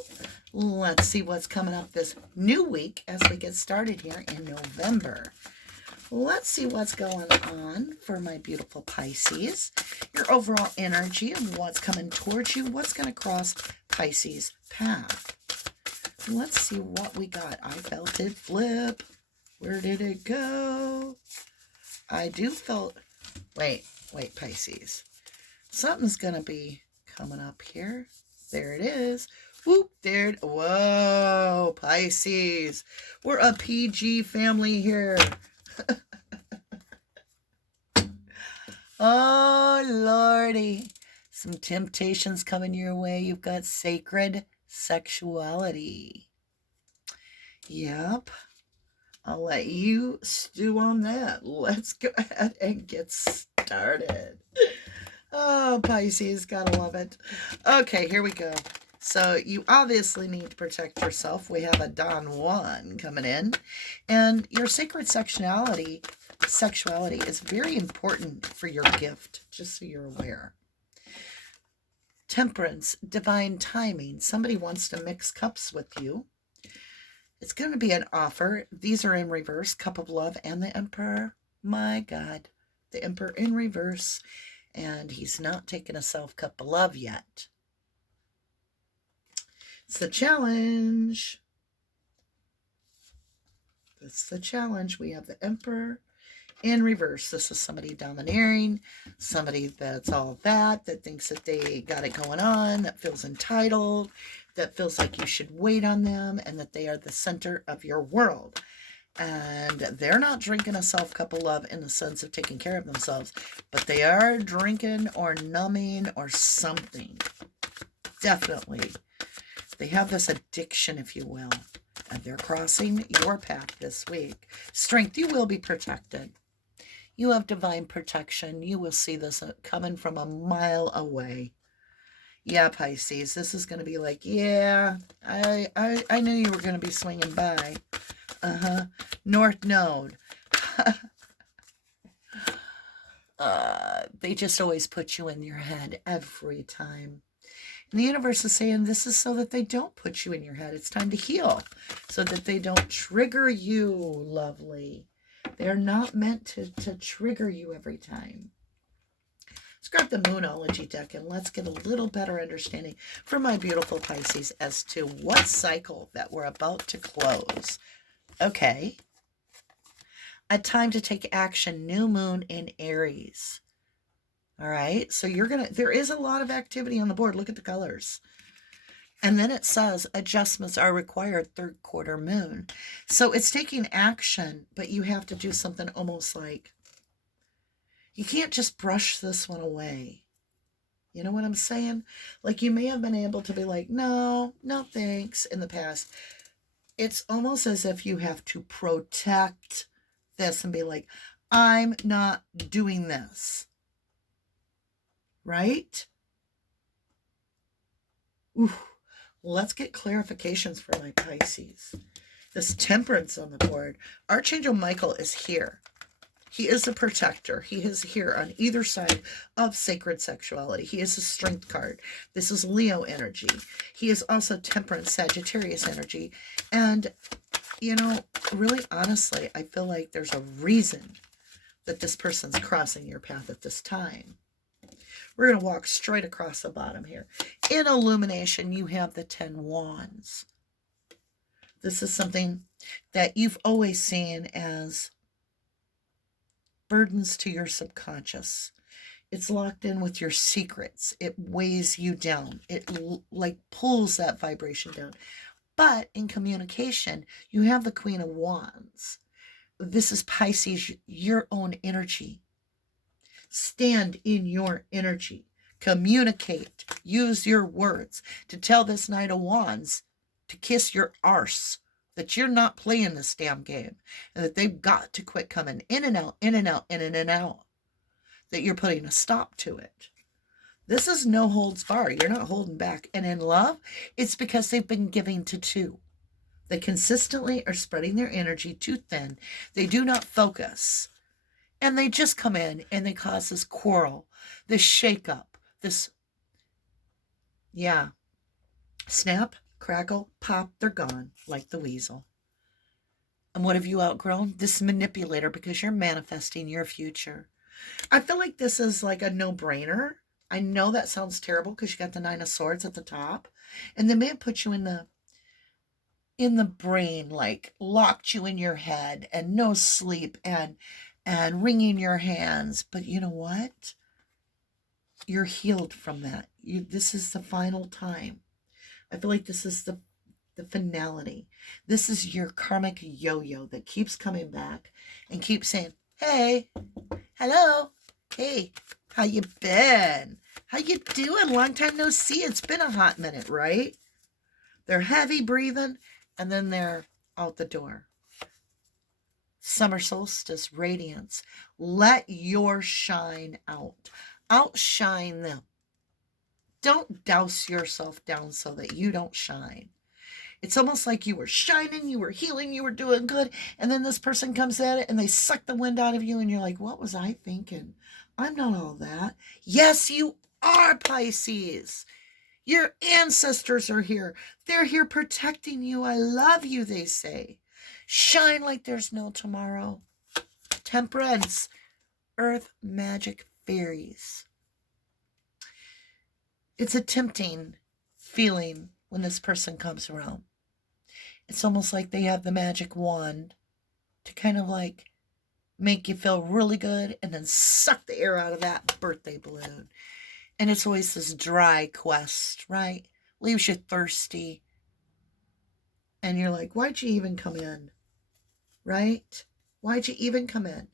Let's see what's coming up this new week as we get started here in November. Let's see what's going on for my beautiful Pisces. Your overall energy of what's coming towards you. What's going to cross Pisces' path. Let's see what we got. I felt it flip. Where did it go? I do felt... Wait, Pisces. Something's going to be coming up here. There it is. Whoop, there it... Whoa, Pisces. We're a PG family here. Oh, Lordy. Some temptations coming your way. You've got sacred sexuality. Yep. I'll let you stew on that. Let's go ahead and get started. Oh, Pisces, gotta love it. Okay, here we go. So you obviously need to protect yourself. We have a Don Juan coming in. And your sacred sexuality is very important for your gift, just so you're aware. Temperance, divine timing. Somebody wants to mix cups with you. It's going to be an offer. These are in reverse. Cup of Love and the Emperor. My God. The Emperor in reverse. And he's not taking a self-cup of love yet. It's the challenge. That's the challenge. We have the Emperor in reverse. This is somebody domineering. Somebody that's all that thinks that they got it going on. That feels entitled. That feels like you should wait on them and that they are the center of your world. And they're not drinking a self-cup of love in the sense of taking care of themselves, but they are drinking or numbing or something. Definitely. They have this addiction, if you will, and they're crossing your path this week. Strength, you will be protected. You have divine protection. You will see this coming from a mile away. Yeah, Pisces, this is going to be like, yeah, I knew you were going to be swinging by. North Node. they just always put you in your head every time. And the universe is saying this is so that they don't put you in your head. It's time to heal so that they don't trigger you, lovely. They're not meant to trigger you every time. Let's grab the Moonology deck and let's get a little better understanding for my beautiful Pisces as to what cycle that we're about to close. Okay. A time to take action, new moon in Aries. All right. So there is a lot of activity on the board. Look at the colors. And then it says adjustments are required, third quarter moon. So it's taking action, but you have to do something almost like, you can't just brush this one away. You know what I'm saying? Like you may have been able to be like, no thanks in the past. It's almost as if you have to protect this and be like, I'm not doing this. Right? Ooh, let's get clarifications for my Pisces. This Temperance on the board. Archangel Michael is here. He is a protector. He is here on either side of sacred sexuality. He is a strength card. This is Leo energy. He is also Temperance, Sagittarius energy. And, you know, really honestly, I feel like there's a reason that this person's crossing your path at this time. We're going to walk straight across the bottom here. In Illumination, you have the 10 Wands. This is something that you've always seen as burdens to your subconscious. It's locked in with your secrets. It weighs you down. It like pulls that vibration down. But in communication, you have the Queen of Wands. This is Pisces, your own energy. Stand in your energy. Communicate. Use your words to tell this Knight of Wands to kiss your arse. That you're not playing this damn game. And that they've got to quit coming in and out, in and out, in and out. That you're putting a stop to it. This is no holds barred. You're not holding back. And in love, it's because they've been giving to two. They consistently are spreading their energy too thin. They do not focus. And they just come in and they cause this quarrel, this shakeup, this, snap, crackle, pop, they're gone like the weasel. And what have you outgrown? This manipulator, because you're manifesting your future. I feel like this is like a no-brainer. I know that sounds terrible because you got the 9 of Swords at the top. And they may have put you in the brain, like locked you in your head and no sleep and wringing your hands. But you know what? You're healed from that. This is the final time. I feel like this is the finality. This is your karmic yo-yo that keeps coming back and keeps saying, hey, hello, hey, how you been? How you doing? Long time no see. It's been a hot minute, right? They're heavy breathing and then they're out the door. Summer solstice, radiance. Let your shine out. Outshine them. Don't douse yourself down so that you don't shine. It's almost like you were shining, you were healing, you were doing good, and then this person comes at it and they suck the wind out of you and you're like, what was I thinking? I'm not all that. Yes, you are, Pisces. Your ancestors are here. They're here protecting you. I love you, they say. Shine like there's no tomorrow. Temperance, earth, magic, fairies. It's a tempting feeling when this person comes around. It's almost like they have the magic wand to kind of like make you feel really good and then suck the air out of that birthday balloon. And it's always this dry quest, right? Leaves you thirsty. And you're like, why'd you even come in? Right? Why'd you even come in?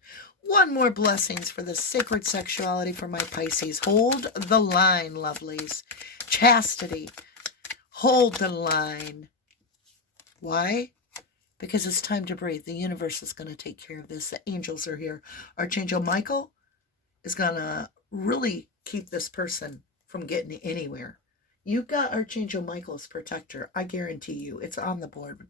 One more blessings for the sacred sexuality for my Pisces. Hold the line, lovelies. Chastity. Hold the line. Why? Because it's time to breathe. The universe is going to take care of this. The angels are here. Archangel Michael is going to really keep this person from getting anywhere. You've got Archangel Michael as protector. I guarantee you. It's on the board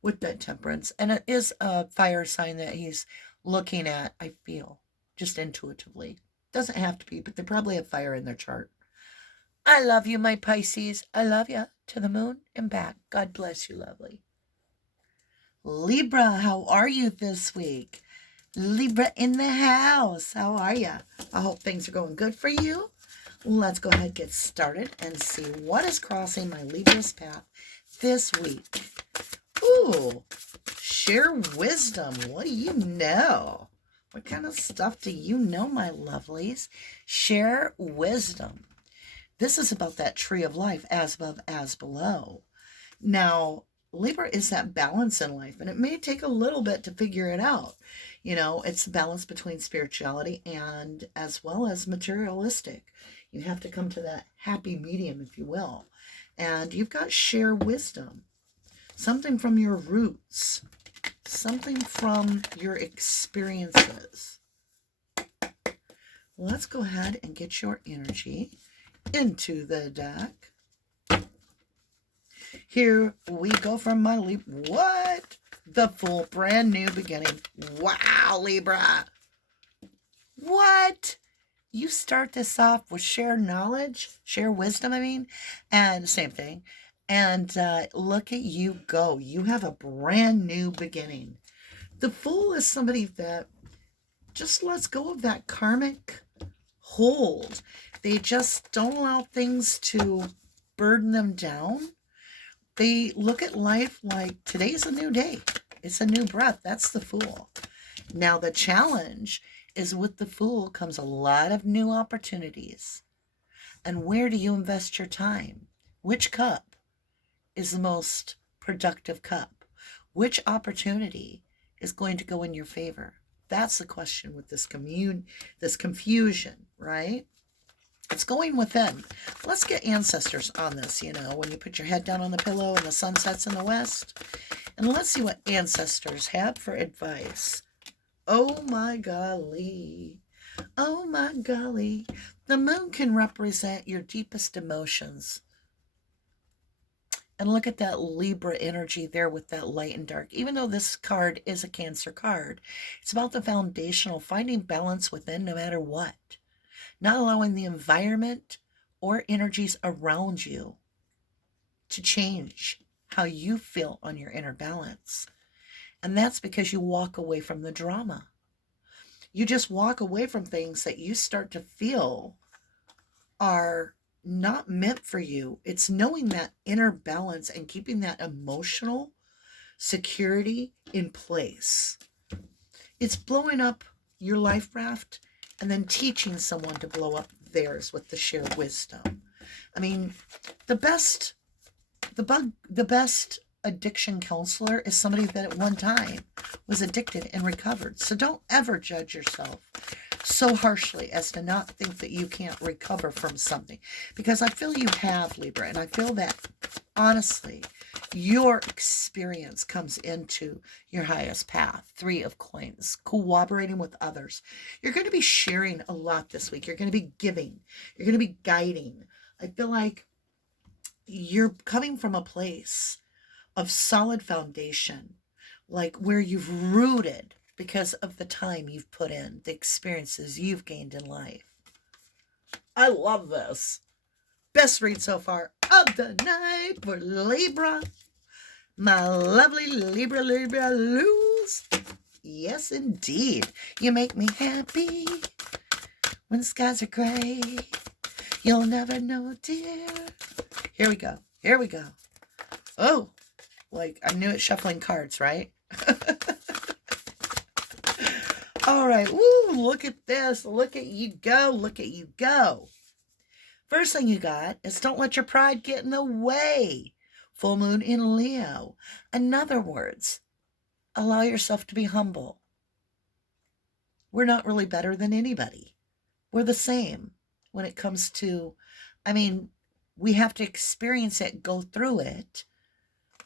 with that Temperance. And it is a fire sign that he's looking at, I feel, just intuitively. Doesn't have to be, but they probably have fire in their chart. I love you, my Pisces. I love you to the moon and back. God bless you, lovely. Libra, how are you this week? Libra in the house. How are you? I hope things are going good for you. Let's go ahead and get started and see what is crossing my Libra's path this week. Ooh, share wisdom. What do you know? What kind of stuff do you know, my lovelies? Share wisdom. This is about that tree of life, as above, as below. Now, Libra is that balance in life, and it may take a little bit to figure it out. You know, it's the balance between spirituality and as well as materialistic. You have to come to that happy medium, if you will. And you've got share wisdom, something from your roots, something from your experiences. Let's go ahead and get your energy into the deck. Here we go from my Libra. What? The Fool, brand new beginning. Wow, Libra. What? You start this off with share knowledge, share wisdom, and same thing. And look at you go. You have a brand new beginning. The Fool is somebody that just lets go of that karmic hold. They just don't allow things to burden them down. They look at life like today's a new day. It's a new breath. That's the Fool. Now the challenge is with the Fool comes a lot of new opportunities. And where do you invest your time? Which cup is the most productive cup? Which opportunity is going to go in your favor? That's the question with this confusion, right? It's going within. Let's get ancestors on this, when you put your head down on the pillow and the sun sets in the west. And let's see what ancestors have for advice. Oh my golly. Oh my golly. The moon can represent your deepest emotions. And look at that Libra energy there with that light and dark. Even though this card is a Cancer card, it's about the foundational, finding balance within no matter what. Not allowing the environment or energies around you to change how you feel on your inner balance. And that's because you walk away from the drama. You just walk away from things that you start to feel are not meant for you. It's knowing that inner balance and keeping that emotional security in place. It's blowing up your life raft and then teaching someone to blow up theirs with the shared wisdom. The best addiction counselor is somebody that at one time was addicted and recovered. So don't ever judge yourself so harshly as to not think that you can't recover from something. Because I feel you have, Libra, and I feel that, honestly, your experience comes into your highest path. 3 of Coins, cooperating with others. You're going to be sharing a lot this week. You're going to be giving. You're going to be guiding. I feel like you're coming from a place of solid foundation, like where you've rooted because of the time you've put in, the experiences you've gained in life. I love this. Best read so far of the night for Libra. My lovely Libra Lose. Yes, indeed. You make me happy when the skies are gray. You'll never know, dear. Here we go. Here we go. Oh, like I knew it shuffling cards, right? All right. Woo, look at this. Look at you go. Look at you go. First thing you got is don't let your pride get in the way. Full moon in Leo. In other words, allow yourself to be humble. We're not really better than anybody. We're the same when it comes to, we have to experience it, go through it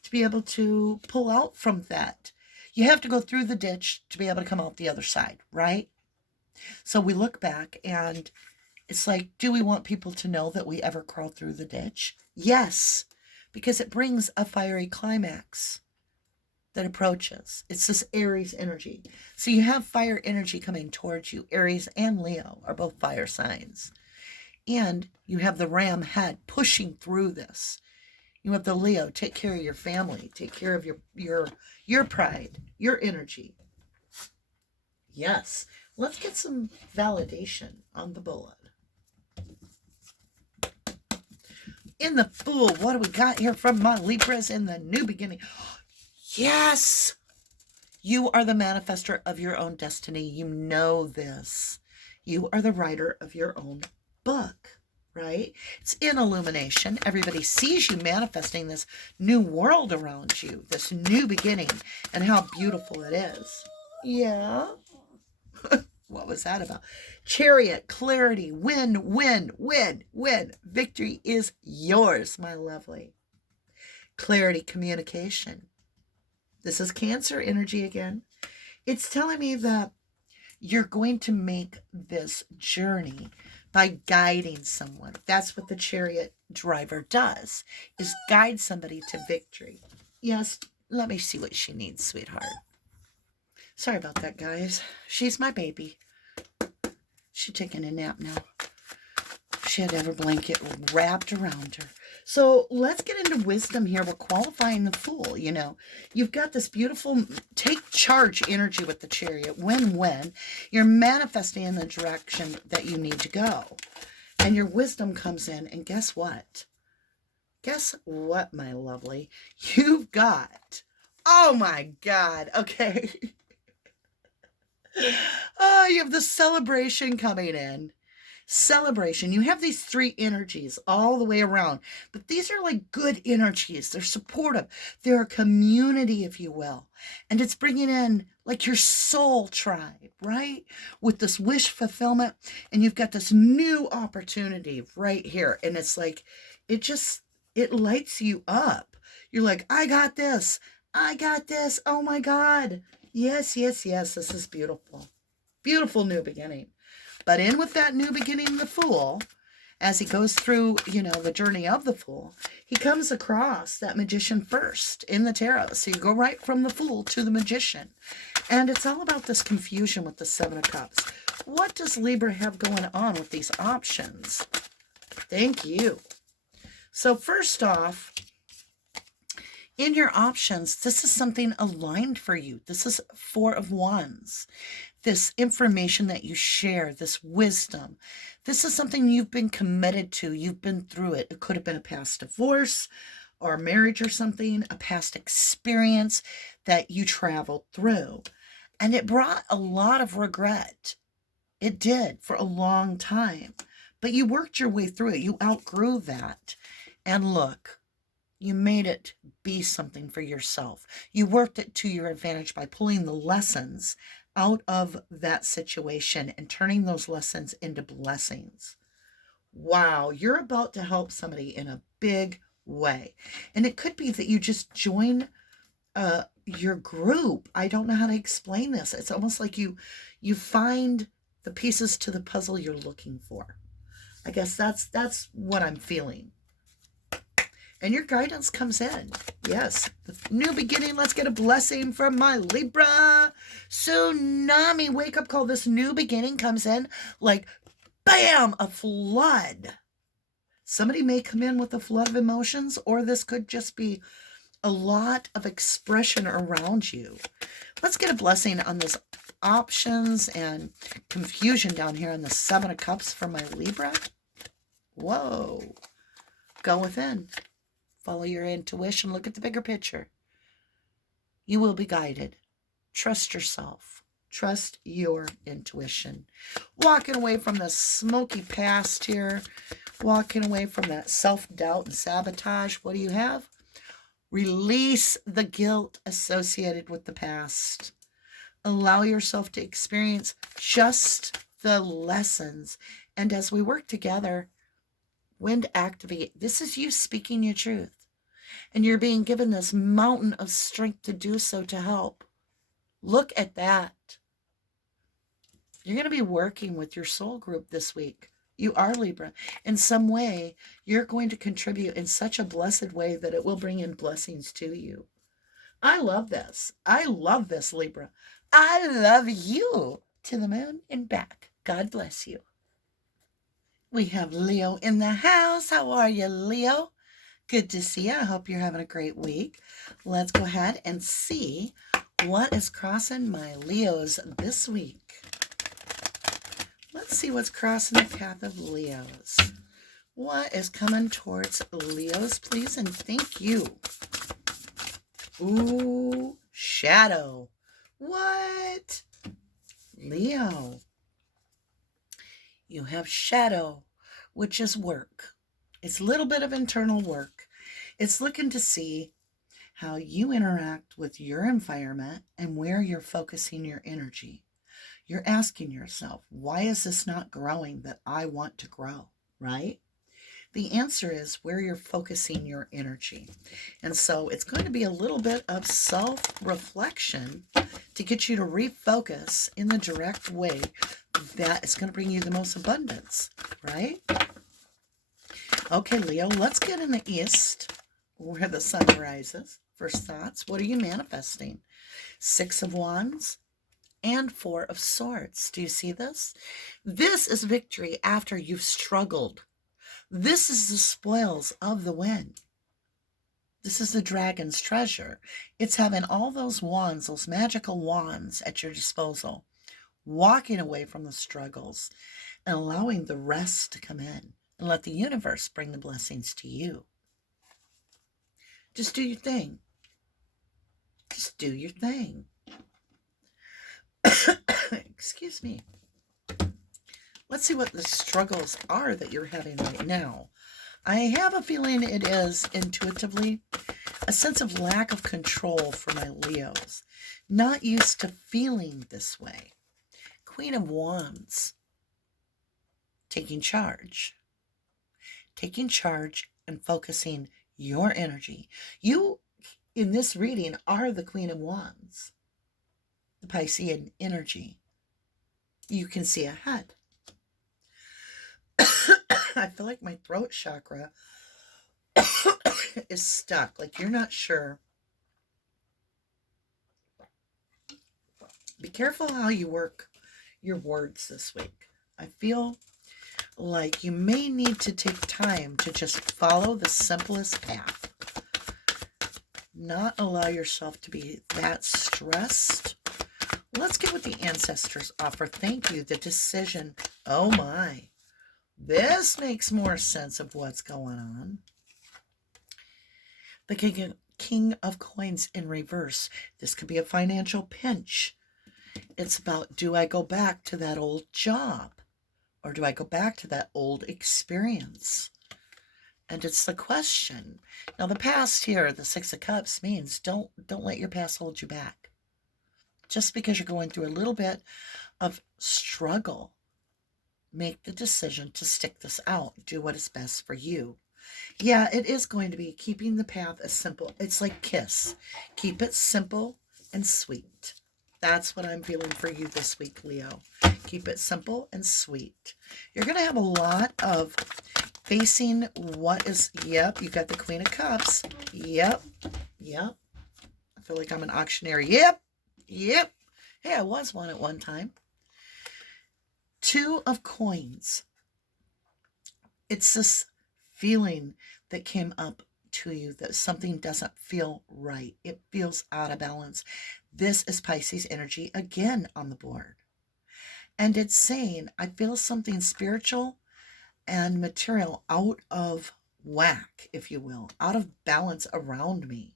to be able to pull out from that. You have to go through the ditch to be able to come out the other side, right? So we look back and it's like, do we want people to know that we ever crawled through the ditch? Yes, because it brings a fiery climax. that approaches. It's this Aries energy. So you have fire energy coming towards you. Aries and Leo are both fire signs. And you have the ram head pushing through this. You have the Leo, take care of your family, take care of your pride, your energy. Yes. Let's get some validation on the bullet. In the Fool, what do we got here from my Libras in the new beginning? Yes! You are the manifester of your own destiny. You know this. You are the writer of your own book, right? It's in illumination. Everybody sees you manifesting this new world around you, this new beginning, and how beautiful it is. Yeah. What was that about? Chariot, clarity, win, win, win, win. Victory is yours, my lovely. Clarity, communication. This is Cancer energy again. It's telling me that you're going to make this journey by guiding someone. That's what the chariot driver does, is guide somebody to victory. Yes, let me see what she needs, sweetheart. Sorry about that, guys. She's my baby. She's taking a nap now. She had to have her blanket wrapped around her. So let's get into wisdom here. We're qualifying the Fool, you know. You've got this beautiful take charge energy with the chariot. When you're manifesting in the direction that you need to go. And your wisdom comes in. And guess what? Guess what, my lovely? You've got... Oh, my God. Okay. Oh, you have the celebration coming in. Celebration. You have these three energies all the way around, but these are like good energies. They're supportive. They're a community, if you will. And it's bringing in like your soul tribe, right? With this wish fulfillment. And you've got this new opportunity right here. And it's like, it lights you up. You're like, I got this. I got this. Oh my God. Yes, yes, yes. This is beautiful. Beautiful new beginning. But in with that new beginning, the Fool, as he goes through, you know, the journey of the Fool, he comes across that Magician first in the tarot. So you go right from the Fool to the Magician. And it's all about this confusion with the Seven of Cups. What does Libra have going on with these options? Thank you. So first off, in your options, this is something aligned for you. This is Four of Wands. This information that you share, this wisdom, this is something you've been committed to. You've been through it. It could have been a past divorce or marriage or something, a past experience that you traveled through. And it brought a lot of regret. It did for a long time. But you worked your way through it. You outgrew that. And look, you made it be something for yourself. You worked it to your advantage by pulling the lessons out of that situation and turning those lessons into blessings. Wow, you're about to help somebody in a big way. And it could be that you just join your group. I don't know how to explain this. It's almost like you find the pieces to the puzzle you're looking for. I guess that's what I'm feeling. And your guidance comes in. Yes. The new beginning. Let's get a blessing from my Libra. Tsunami. Wake up call. This new beginning comes in like, bam, a flood. Somebody may come in with a flood of emotions, or this could just be a lot of expression around you. Let's get a blessing on this options and confusion down here on the Seven of Cups for my Libra. Whoa. Go within. Follow your intuition. Look at the bigger picture. You will be guided. Trust yourself. Trust your intuition. Walking away from the smoky past here. Walking away from that self-doubt and sabotage. What do you have? Release the guilt associated with the past. Allow yourself to experience just the lessons. And as we work together, wind activate. This is you speaking your truth. And you're being given this mountain of strength to do so, to help. Look at that. You're going to be working with your soul group this week. You are Libra. In some way, you're going to contribute in such a blessed way that it will bring in blessings to you. I love this. I love this, Libra. I love you to the moon and back. God bless you. We have Leo in the house. How are you, Leo? Good to see you. I hope you're having a great week. Let's go ahead and see what is crossing my Leos this week. Let's see what's crossing the path of Leos. What is coming towards Leos, please? And thank you. Ooh, shadow. What? Leo. You have shadow, which is work. It's a little bit of internal work. It's looking to see how you interact with your environment and where you're focusing your energy. You're asking yourself, why is this not growing that I want to grow, right? The answer is where you're focusing your energy. And so it's going to be a little bit of self-reflection to get you to refocus in the direct way that is going to bring you the most abundance, right? Okay, Leo, let's get in the east where the sun rises. First thoughts, what are you manifesting? 6 of Wands and 4 of Swords. Do you see this? This is victory after you've struggled. This is the spoils of the win. This is the dragon's treasure. It's having all those wands, those magical wands at your disposal, walking away from the struggles and allowing the rest to come in and let the universe bring the blessings to you. Just do your thing. Just do your thing. Excuse me. Let's see what the struggles are that you're having right now. I have a feeling it is intuitively a sense of lack of control for my Leos. Not used to feeling this way. Queen of Wands. Taking charge. Taking charge and focusing your energy. You, in this reading, are the Queen of Wands. The Piscean energy. You can see ahead. I feel like my throat chakra is stuck. Like you're not sure. Be careful how you work your words this week. I feel like you may need to take time to just follow the simplest path. Not allow yourself to be that stressed. Let's get what the ancestors offer. Thank you. The decision. Oh my. This makes more sense of what's going on. The King of Coins in reverse. This could be a financial pinch. It's about, do I go back to that old job? Or do I go back to that old experience? And it's the question. Now the past here, the 6 of Cups, means don't let your past hold you back. Just because you're going through a little bit of struggle, make the decision to stick this out. Do what is best for you. Yeah, it is going to be keeping the path as simple. It's like KISS. Keep it simple and sweet. That's what I'm feeling for you this week, Leo. Keep it simple and sweet. You're going to have a lot of facing what is, yep, you got the Queen of Cups. Yep. I feel like I'm an auctioneer. Yep. Hey, I was one at one time. 2 of Coins. It's this feeling that came up to you that something doesn't feel right. It feels out of balance. This is Pisces energy again on the board. And it's saying, I feel something spiritual and material out of whack, if you will, out of balance around me.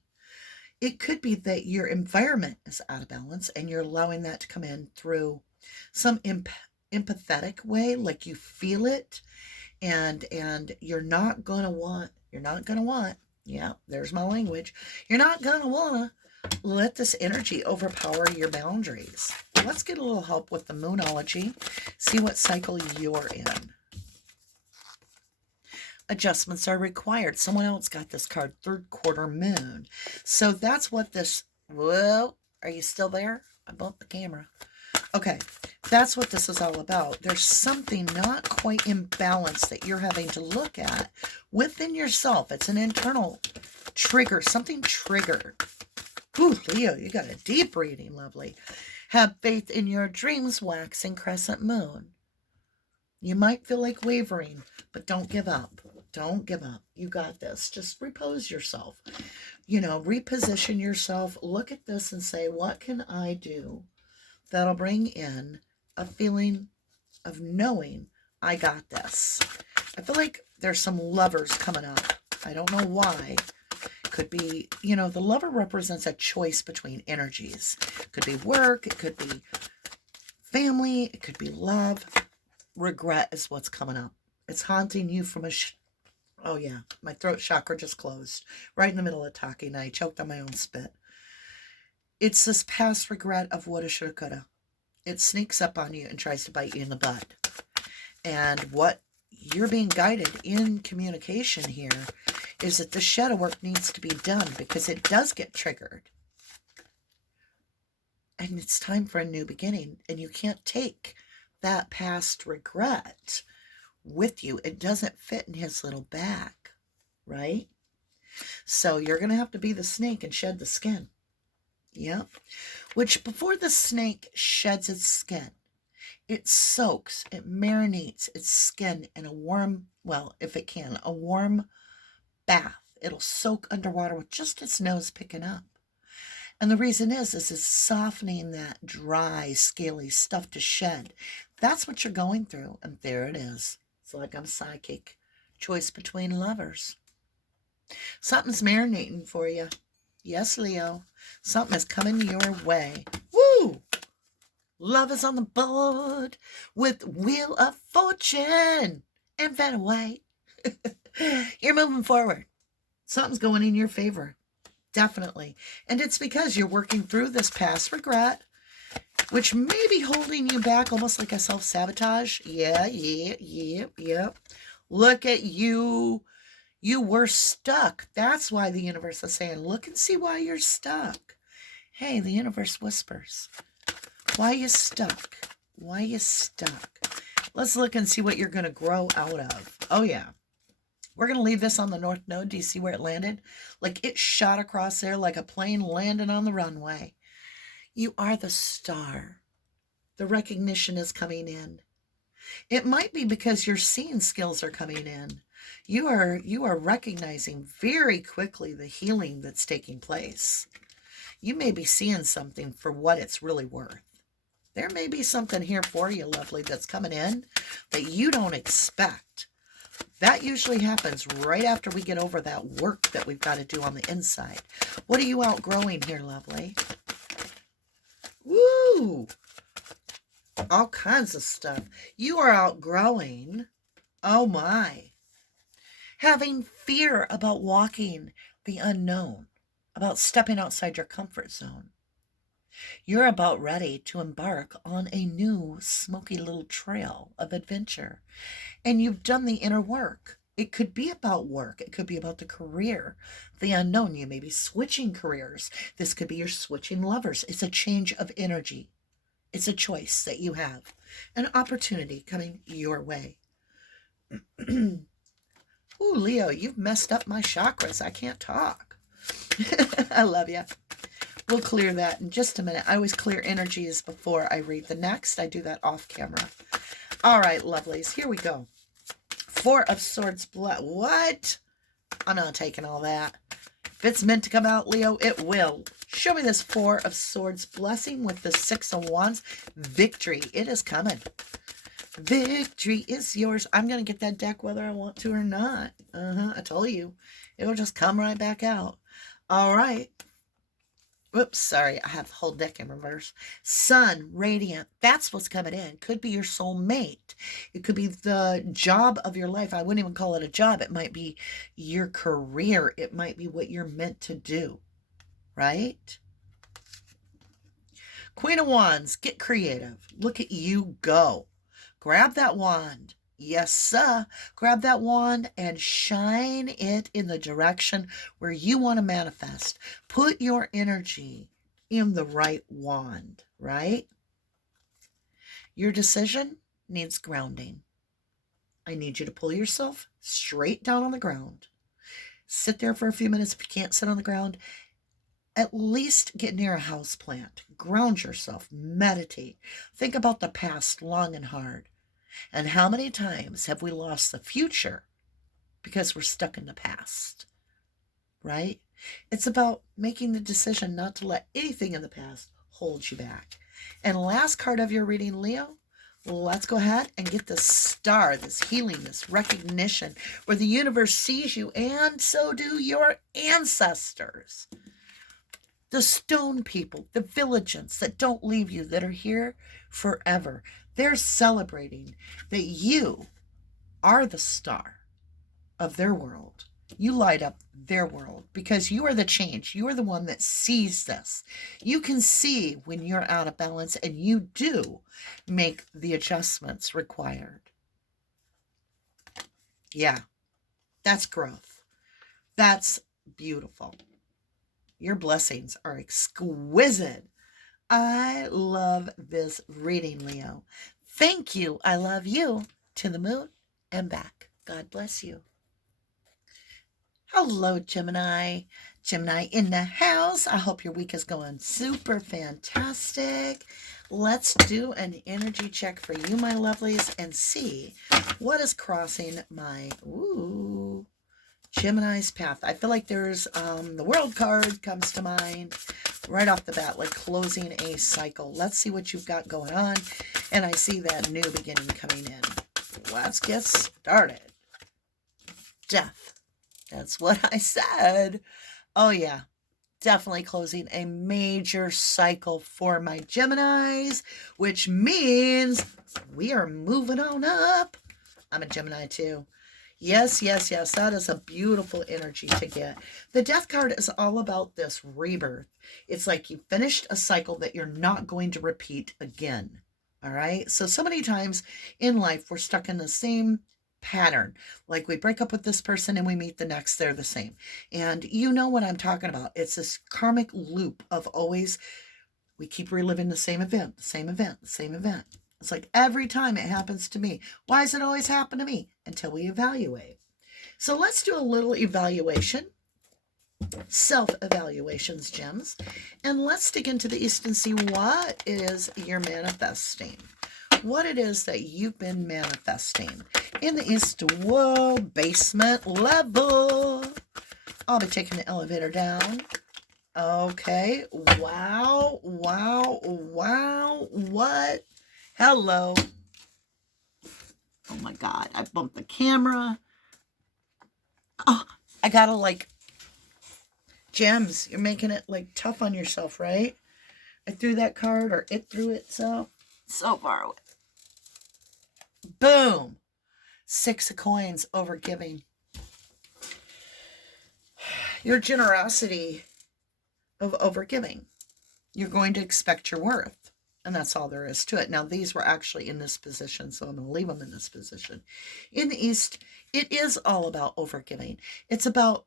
It could be that your environment is out of balance and you're allowing that to come in through some empathetic way, like you feel it, and you're not gonna want, yeah, there's my language, you're not gonna wanna let this energy overpower your boundaries. Let's get a little help with the Moonology, see what cycle you're in. Adjustments are required. Someone else got this card, 3rd quarter moon. So that's what this, whoa, are you still there? I bumped the camera. Okay, that's what this is all about. There's something not quite in balance that you're having to look at within yourself. It's an internal trigger, something triggered. Ooh, Leo, you got a deep reading, lovely. Have faith in your dreams, waxing crescent moon. You might feel like wavering, but don't give up. Don't give up. You got this. Just repose yourself. Reposition yourself. Look at this and say, what can I do that'll bring in a feeling of knowing I got this? I feel like there's some lovers coming up. I don't know why. Could be, the lover represents a choice between energies. It could be work. It could be family. It could be love. Regret is what's coming up. It's haunting you from oh yeah, my throat chakra just closed right in the middle of talking. I choked on my own spit. It's this past regret of woulda, shoulda, coulda. It sneaks up on you and tries to bite you in the butt. And what you're being guided in communication here is that the shadow work needs to be done because it does get triggered. And it's time for a new beginning. And you can't take that past regret with you. It doesn't fit in his little bag, right? So you're going to have to be the snake and shed the skin. Yeah. Which before the snake sheds its skin, it soaks, it marinates its skin in a warm, well, if it can, a warm bath. It'll soak underwater with just its nose picking up. And the reason is it's softening that dry, scaly stuff to shed. That's what you're going through. And there it is. It's like I'm psychic. Choice between lovers. Something's marinating for you. Yes, Leo. Something is coming your way. Woo! Love is on the board with Wheel of Fortune and Vanna White. You're moving forward. Something's going in your favor. Definitely. And it's because you're working through this past regret, which may be holding you back, almost like a self-sabotage. Yeah. Look at you. You were stuck. That's why the universe is saying, look and see why you're stuck. Hey, the universe whispers. Why you stuck? Why you stuck? Let's look and see what you're going to grow out of. Oh, yeah. We're going to leave this on the North Node. Do you see where it landed? Like it shot across there like a plane landing on the runway. You are the star. The recognition is coming in. It might be because your seeing skills are coming in. You are recognizing very quickly the healing that's taking place. You may be seeing something for what it's really worth. There may be something here for you, lovely, that's coming in that you don't expect. That usually happens right after we get over that work that we've got to do on the inside. What are you outgrowing here, lovely? Woo! All kinds of stuff. You are outgrowing, oh my, having fear about walking the unknown, about stepping outside your comfort zone. You're about ready to embark on a new smoky little trail of adventure. And you've done the inner work. It could be about work. It could be about the career, the unknown. You may be switching careers. This could be you're switching lovers. It's a change of energy. It's a choice that you have. An opportunity coming your way. Ooh, Leo, you've messed up my chakras. I can't talk. I love you. We'll clear that in just a minute. I always clear energies before I read the next. I do that off camera. All right, lovelies, here we go. Four of Swords blood. What? I'm not taking all that. If it's meant to come out, Leo, it will. Show me this Four of Swords blessing with the Six of Wands. Victory. It is coming. Victory is yours. I'm going to get that deck whether I want to or not. I told you. It'll just come right back out. All right. Whoops, sorry, I have the whole deck in reverse. Sun, radiant, that's what's coming in. Could be your soulmate. It could be the job of your life. I wouldn't even call it a job. It might be your career. It might be what you're meant to do, right? Queen of Wands, get creative. Look at you go. Grab that wand. Yes, sir. Grab that wand and shine it in the direction where you want to manifest. Put your energy in the right wand, right? Your decision needs grounding. I need you to pull yourself straight down on the ground. Sit there for a few minutes if you can't sit on the ground. at least get near a house plant. Ground yourself. Meditate. Think about the past long and hard. And how many times have we lost the future because we're stuck in the past? Right? It's about making the decision not to let anything in the past hold you back. And last card of your reading, Leo, let's go ahead and get this star, this healing, this recognition, where the universe sees you, and so do your ancestors. The stone people, the villagers that don't leave you, that are here forever. They're celebrating that you are the star of their world. You light up their world because you are the change. You are the one that sees this. You can see when you're out of balance, and you do make the adjustments required. Yeah, that's growth. That's beautiful. Your blessings are exquisite. I love this reading, Leo. Thank you. I love you. To the moon and back. God bless you. Hello, Gemini. Gemini in the house. I hope your week is going super fantastic. Let's do an energy check for you, my lovelies, and see what is crossing my Gemini's path. I feel like there's the World card comes to mind right off the bat, like closing a cycle. Let's see what you've got going on. And I see that new beginning coming in. Let's get started. Death. That's what I said. Oh, yeah. Definitely closing a major cycle for my Geminis, which means we are moving on up. I'm a Gemini too. Yes, yes, yes. That is a beautiful energy to get. The Death card is all about this rebirth. It's like you finished a cycle that you're not going to repeat again. All right. So many times in life, we're stuck in the same pattern. Like we break up with this person and we meet the next, they're the same. And you know what I'm talking about. It's this karmic loop of always, we keep reliving the same event, the same event, the same event. It's like every time it happens to me. Why does it always happen to me? Until we evaluate. So let's do a little evaluation. Self-evaluations, gems. And let's dig into the East and see what it is you're manifesting. What it is that you've been manifesting in the East. Whoa, basement level. I'll be taking the elevator down. Okay. Wow, wow, wow. What? Hello. Oh my God, I bumped the camera. Oh, I gotta like, gems, you're making it like tough on yourself, right? I threw that card, or it threw it so far away. Boom. 6 of coins, over giving. Your generosity of over giving. You're going to expect your worth. And that's all there is to it. Now, these were actually in this position, so I'm going to leave them in this position. In the East, it is all about overgiving. It's about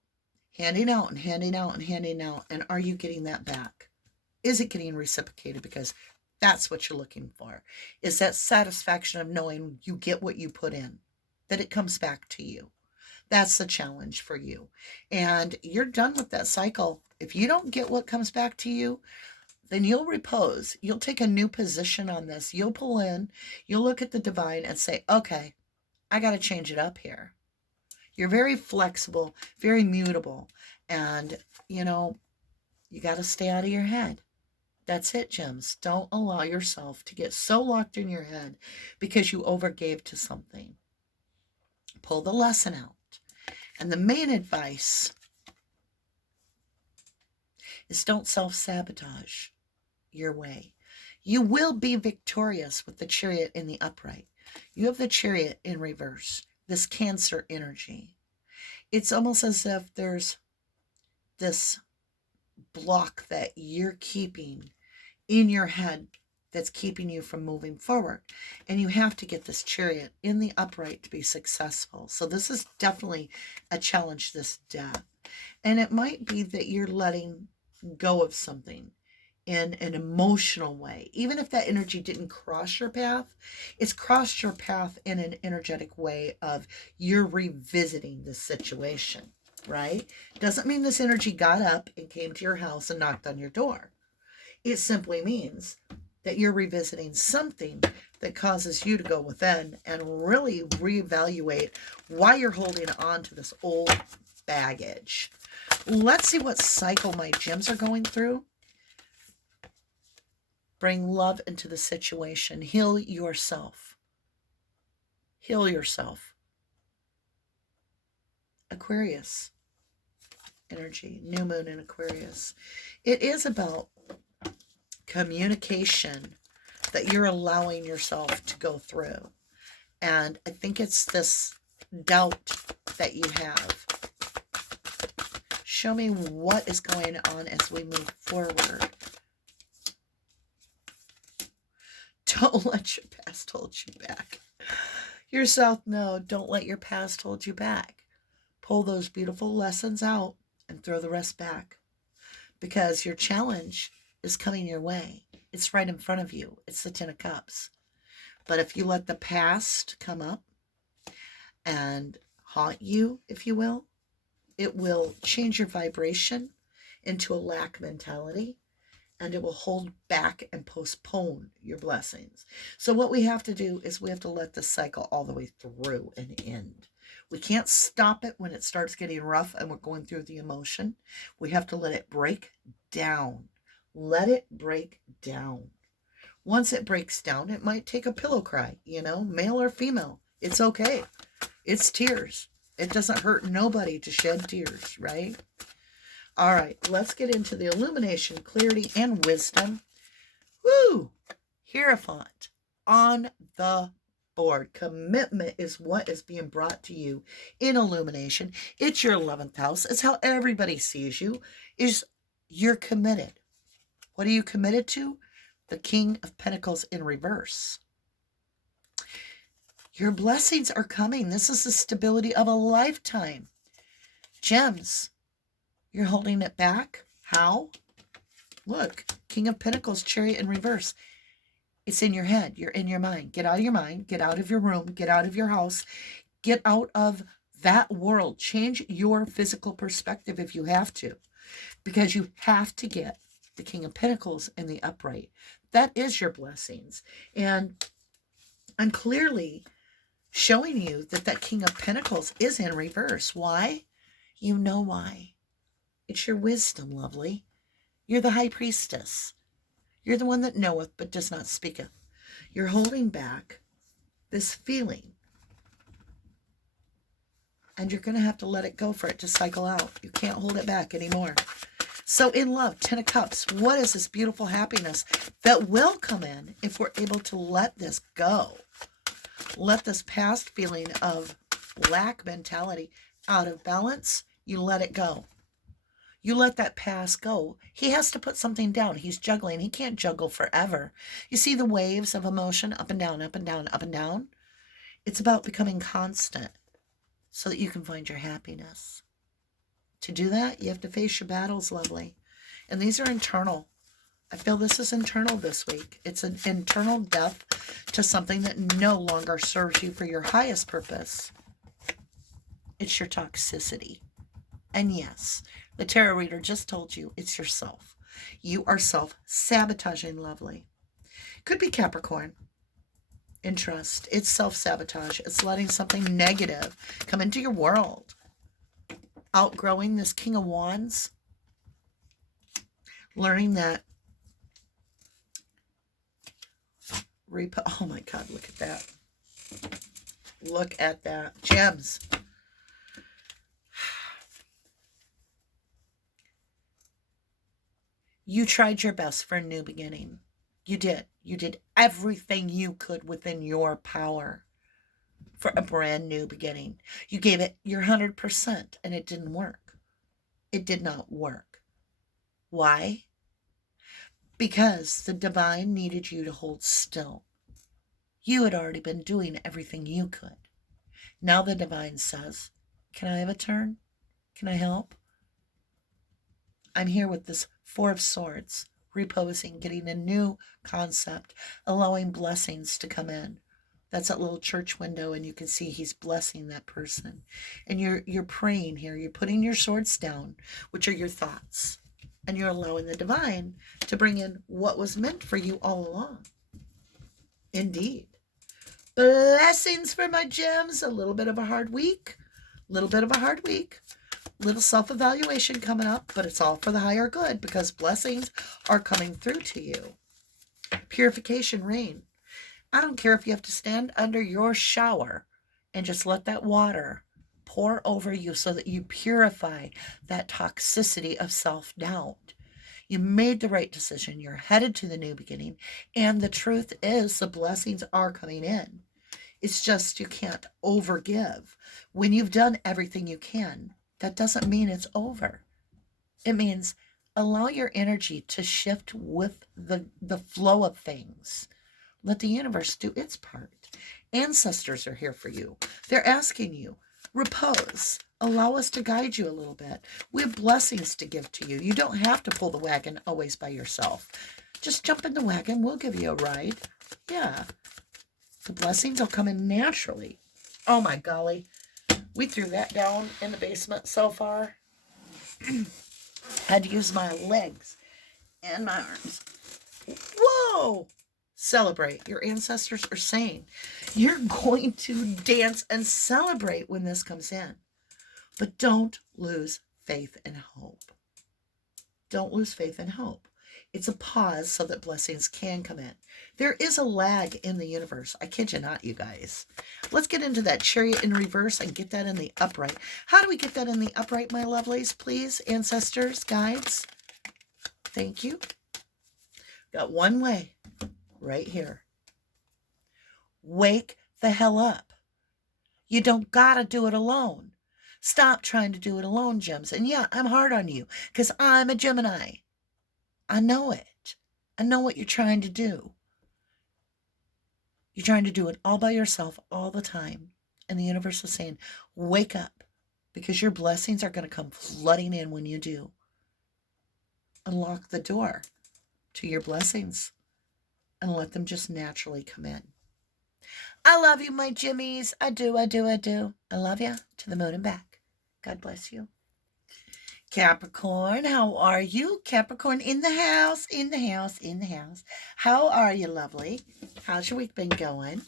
handing out and handing out and handing out. And are you getting that back? Is it getting reciprocated? Because that's what you're looking for. Is that satisfaction of knowing you get what you put in, that it comes back to you. That's the challenge for you. And you're done with that cycle. If you don't get what comes back to you, then you'll repose. You'll take a new position on this. You'll pull in, you'll look at the divine and say, okay, I got to change it up here. You're very flexible, very mutable. And, you know, you got to stay out of your head. That's it, gems. Don't allow yourself to get so locked in your head because you overgave to something. Pull the lesson out. And the main advice is don't self-sabotage your way. You will be victorious with the Chariot in the upright. You have the Chariot in reverse, this Cancer energy. It's almost as if there's this block that you're keeping in your head that's keeping you from moving forward. And you have to get this Chariot in the upright to be successful. So this is definitely a challenge, this death. And it might be that you're letting go of something in an emotional way. Even if that energy didn't cross your path, it's crossed your path in an energetic way of you're revisiting the situation. right? Doesn't mean this energy got up and came to your house and knocked on your door. It simply means that you're revisiting something that causes you to go within and really reevaluate why you're holding on to this old baggage. Let's see what cycle my gems are going through. Bring love into the situation. Heal yourself. Heal yourself. Aquarius energy, new moon in Aquarius. It is about communication that you're allowing yourself to go through. And I think it's this doubt that you have. Show me what is going on as we move forward. Don't let your past hold you back. Your South Node, don't let your past hold you back. Pull those beautiful lessons out and throw the rest back. Because your challenge is coming your way. It's right in front of you. It's the 10 of Cups. But if you let the past come up and haunt you, if you will, it will change your vibration into a lack mentality, and it will hold back and postpone your blessings. So what we have to do is we have to let the cycle all the way through and end. We can't stop it when it starts getting rough and we're going through the emotion. We have to let it break down. Let it break down. Once it breaks down, it might take a pillow cry, male or female. It's okay. It's tears. It doesn't hurt nobody to shed tears, right? All right, let's get into the illumination, clarity, and wisdom. Woo! Hierophant on the board. Commitment is what is being brought to you in illumination. It's your 11th house. It's how everybody sees you. You're committed. What are you committed to? The King of Pentacles in reverse. Your blessings are coming. This is the stability of a lifetime. Gems, you're holding it back. How? Look, King of Pentacles, Chariot in reverse. It's in your head. You're in your mind. Get out of your mind. Get out of your room. Get out of your house. Get out of that world. Change your physical perspective if you have to. Because you have to get the King of Pentacles in the upright. That is your blessings. And I'm clearly showing you that King of Pentacles is in reverse. Why? You know why. It's your wisdom, lovely. You're the high priestess. You're the one that knoweth but does not speaketh. You're holding back this feeling. And you're going to have to let it go for it to cycle out. You can't hold it back anymore. So in love, 10 of Cups, what is this beautiful happiness that will come in if we're able to let this go? Let this past feeling of lack mentality, out of balance, you let it go. You let that past go. He has to put something down. He's juggling. He can't juggle forever. You see the waves of emotion up and down, up and down, up and down? It's about becoming constant so that you can find your happiness. To do that, you have to face your battles, lovely. And these are internal. I feel this is internal this week. It's an internal death to something that no longer serves you for your highest purpose. It's your toxicity. And yes, the tarot reader just told you it's yourself. You are self-sabotaging, lovely. Could be Capricorn. In trust. It's self-sabotage. It's letting something negative come into your world. Outgrowing this King of Wands. Learning that. Oh my God, look at that. Look at that. Gems. You tried your best for a new beginning. You did. You did everything you could within your power for a brand new beginning. You gave it your 100% and it didn't work. It did not work. Why? Because the divine needed you to hold still. You had already been doing everything you could. Now the divine says, can I have a turn? Can I help? I'm here with this Four of Swords, reposing, getting a new concept, allowing blessings to come in. That's that little church window, and you can see he's blessing that person. And you're praying here. You're putting your swords down, which are your thoughts. And you're allowing the divine to bring in what was meant for you all along. Indeed. Blessings for my gems. A little bit of a hard week. Little self-evaluation coming up, but it's all for the higher good because blessings are coming through to you. Purification rain. I don't care if you have to stand under your shower and just let that water pour over you so that you purify that toxicity of self-doubt. You made the right decision. You're headed to the new beginning. And the truth is the blessings are coming in. It's just you can't overgive. When you've done everything you can, that doesn't mean it's over. It means allow your energy to shift with the flow of things. Let the universe do its part. Ancestors are here for you. They're asking you, repose. Allow us to guide you a little bit. We have blessings to give to you. You don't have to pull the wagon always by yourself. Just jump in the wagon. We'll give you a ride. Yeah. The blessings will come in naturally. Oh my golly. We threw that down in the basement so far. Had to use my legs and my arms. Whoa! Celebrate. Your ancestors are saying you're going to dance and celebrate when this comes in. But don't lose faith and hope. Don't lose faith and hope. It's a pause so that blessings can come in. There is a lag in the universe. I kid you not, you guys. Let's get into that chariot in reverse and get that in the upright. How do we get that in the upright, my lovelies? Please, ancestors, guides. Thank you. Got one way. Right here. Wake the hell up. You don't gotta do it alone. Stop trying to do it alone, gems. And yeah, I'm hard on you because I'm a Gemini. I know it. I know what you're trying to do. You're trying to do it all by yourself all the time. And the universe is saying, wake up because your blessings are going to come flooding in when you do. Unlock the door to your blessings and let them just naturally come in. I love you, my Jimmies. I do. I love you to the moon and back. God bless you. Capricorn, how are you? Capricorn in the house. How are you, lovely? How's your week been going?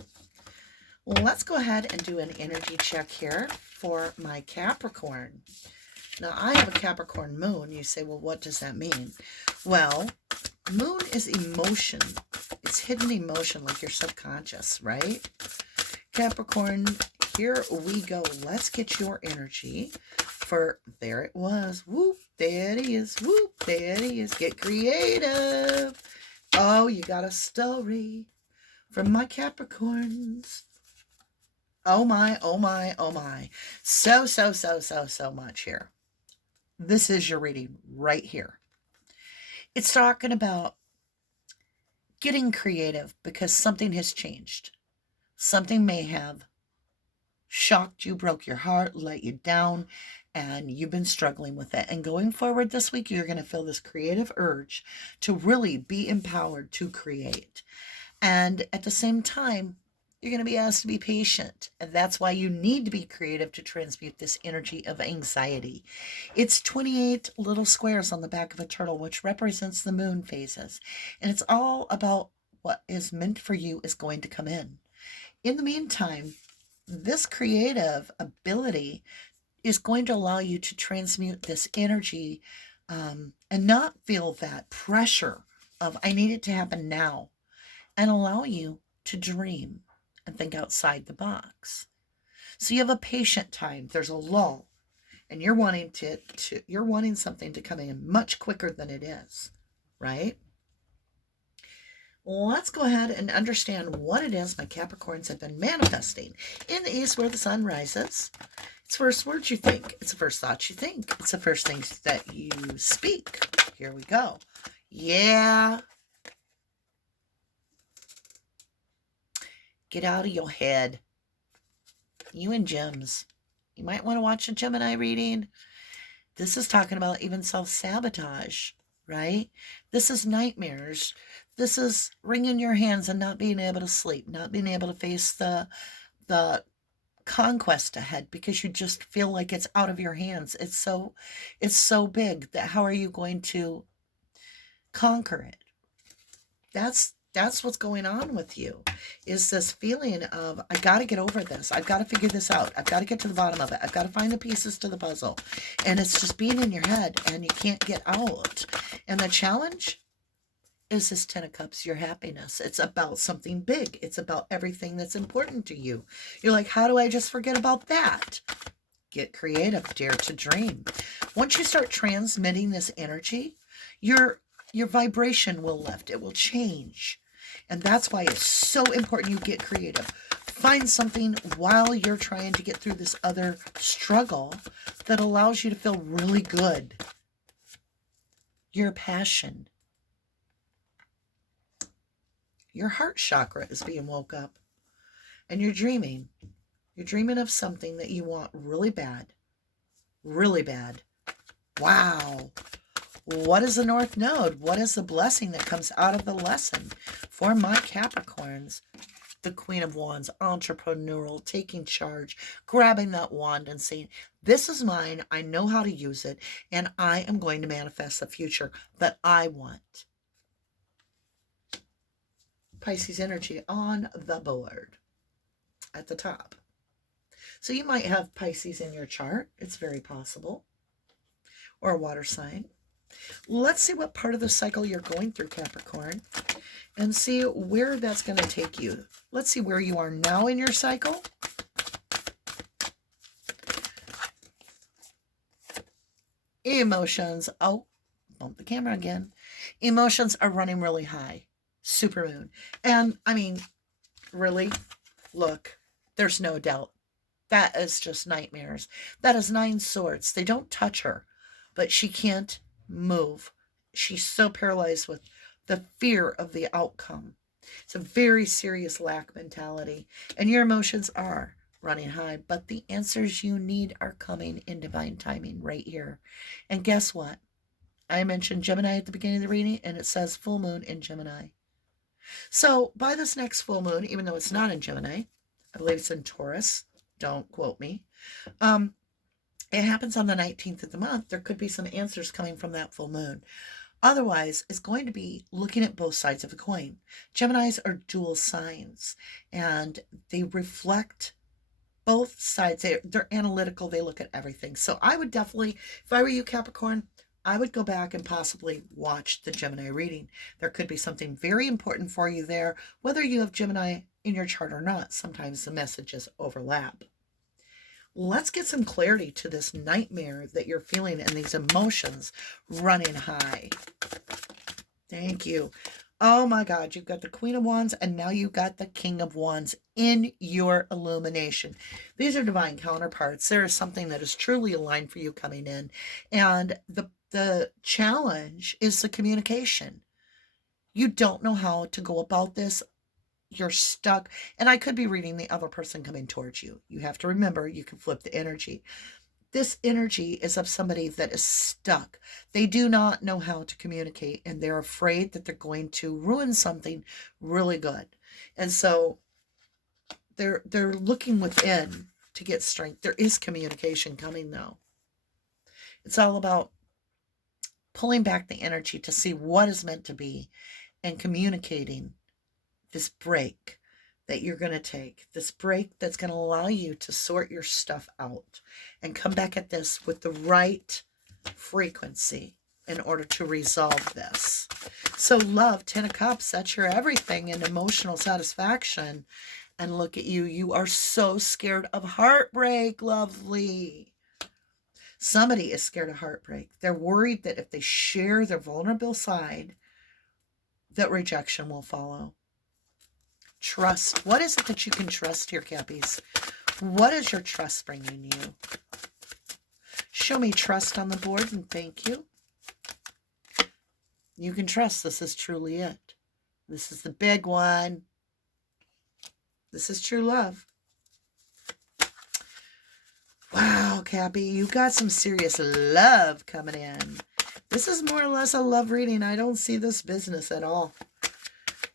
Well, let's go ahead and do an energy check here for my Capricorn. Now, I have a Capricorn moon. You say, well, what does that mean? Well, moon is emotion. It's hidden emotion, like your subconscious, right? Capricorn, here we go. Let's get your energy for, there it was. Whoop, there it is. Whoop, there it is. Get creative. Oh, you got a story from my Capricorns. Oh my. So much here. This is your reading right here. It's talking about getting creative because something has changed. Something may have shocked you, broke your heart, let you down, and you've been struggling with it. And going forward this week, you're going to feel this creative urge to really be empowered to create. And at the same time, you're going to be asked to be patient. And that's why you need to be creative to transmute this energy of anxiety. It's 28 little squares on the back of a turtle, which represents the moon phases. And it's all about what is meant for you is going to come in. In the meantime, this creative ability is going to allow you to transmute this energy and not feel that pressure of, I need it to happen now, and allow you to dream and think outside the box. So you have a patient time. There's a lull, and you're wanting you're wanting something to come in much quicker than it is, right? Let's go ahead and understand what it is my Capricorns have been manifesting. In the east where the sun rises, it's first words you think. It's the first thoughts you think. It's the first things that you speak. Here we go. Yeah. Get out of your head. You and gems. You might want to watch a Gemini reading. This is talking about even self-sabotage, right? This is nightmares. This is wringing your hands and not being able to sleep, not being able to face the conquest ahead because you just feel like it's out of your hands. It's so big that how are you going to conquer it? That's what's going on with you, is this feeling of, I got to get over this. I've got to figure this out. I've got to get to the bottom of it. I've got to find the pieces to the puzzle. And it's just being in your head and you can't get out. And the challenge is this 10 of Cups, your happiness. It's about something big. It's about everything that's important to you. You're like, how do I just forget about that? Get creative, dare to dream. Once you start transmitting this energy, your vibration will lift. It will change. And that's why it's so important you get creative. Find something while you're trying to get through this other struggle that allows you to feel really good. Your passion. Your heart chakra is being woke up. And you're dreaming. You're dreaming of something that you want really bad. Really bad. Wow. What is the North Node? What is the blessing that comes out of the lesson? For my Capricorns, the Queen of Wands, entrepreneurial, taking charge, grabbing that wand and saying, this is mine, I know how to use it, and I am going to manifest the future that I want. Pisces energy on the board at the top. So you might have Pisces in your chart. It's very possible. Or a water sign. Let's see what part of the cycle you're going through, Capricorn, and see where that's going to take you. Let's see where you are now in your cycle. Emotions. Oh, bump the camera again. Emotions are running really high. Supermoon. And I mean, really, look, there's no doubt. That is just nightmares. That is 9 swords. They don't touch her, but she can't move. She's so paralyzed with the fear of the outcome. It's a very serious lack mentality. And your emotions are running high, but the answers you need are coming in divine timing right here. And guess what? I mentioned Gemini at the beginning of the reading, and it says full moon in Gemini. So by this next full moon, even though it's not in Gemini, I believe it's in Taurus. Don't quote me. It happens on the 19th of the month. There could be some answers coming from that full moon. Otherwise, it's going to be looking at both sides of the coin. Geminis are dual signs, and they reflect both sides. They're analytical. They look at everything. So I would definitely, if I were you, Capricorn, I would go back and possibly watch the Gemini reading. There could be something very important for you there, whether you have Gemini in your chart or not. Sometimes the messages overlap. Let's get some clarity to this nightmare that you're feeling and these emotions running high. Thank you. Oh my God, you've got the Queen of Wands and now you've got the King of Wands in your illumination. These are divine counterparts. There is something that is truly aligned for you coming in. And the challenge is the communication. You don't know how to go about this. You're stuck. And I could be reading the other person coming towards you. You have to remember, you can flip the energy. This energy is of somebody that is stuck. They do not know how to communicate, and they're afraid that they're going to ruin something really good. And so they're looking within to get strength. There is communication coming though. It's all about pulling back the energy to see what is meant to be and communicating this break that you're going to take, this break that's going to allow you to sort your stuff out and come back at this with the right frequency in order to resolve this. So love, 10 of Cups, that's your everything and emotional satisfaction. And look at you. You are so scared of heartbreak, lovely. Somebody is scared of heartbreak. They're worried that if they share their vulnerable side, that rejection will follow. Trust. What is it that you can trust here, Cappies? What is your trust bringing you? Show me trust on the board and thank you. You can trust this is truly it. This is the big one. This is true love. Wow, Cappy, you got some serious love coming in. This is more or less a love reading. I don't see this business at all.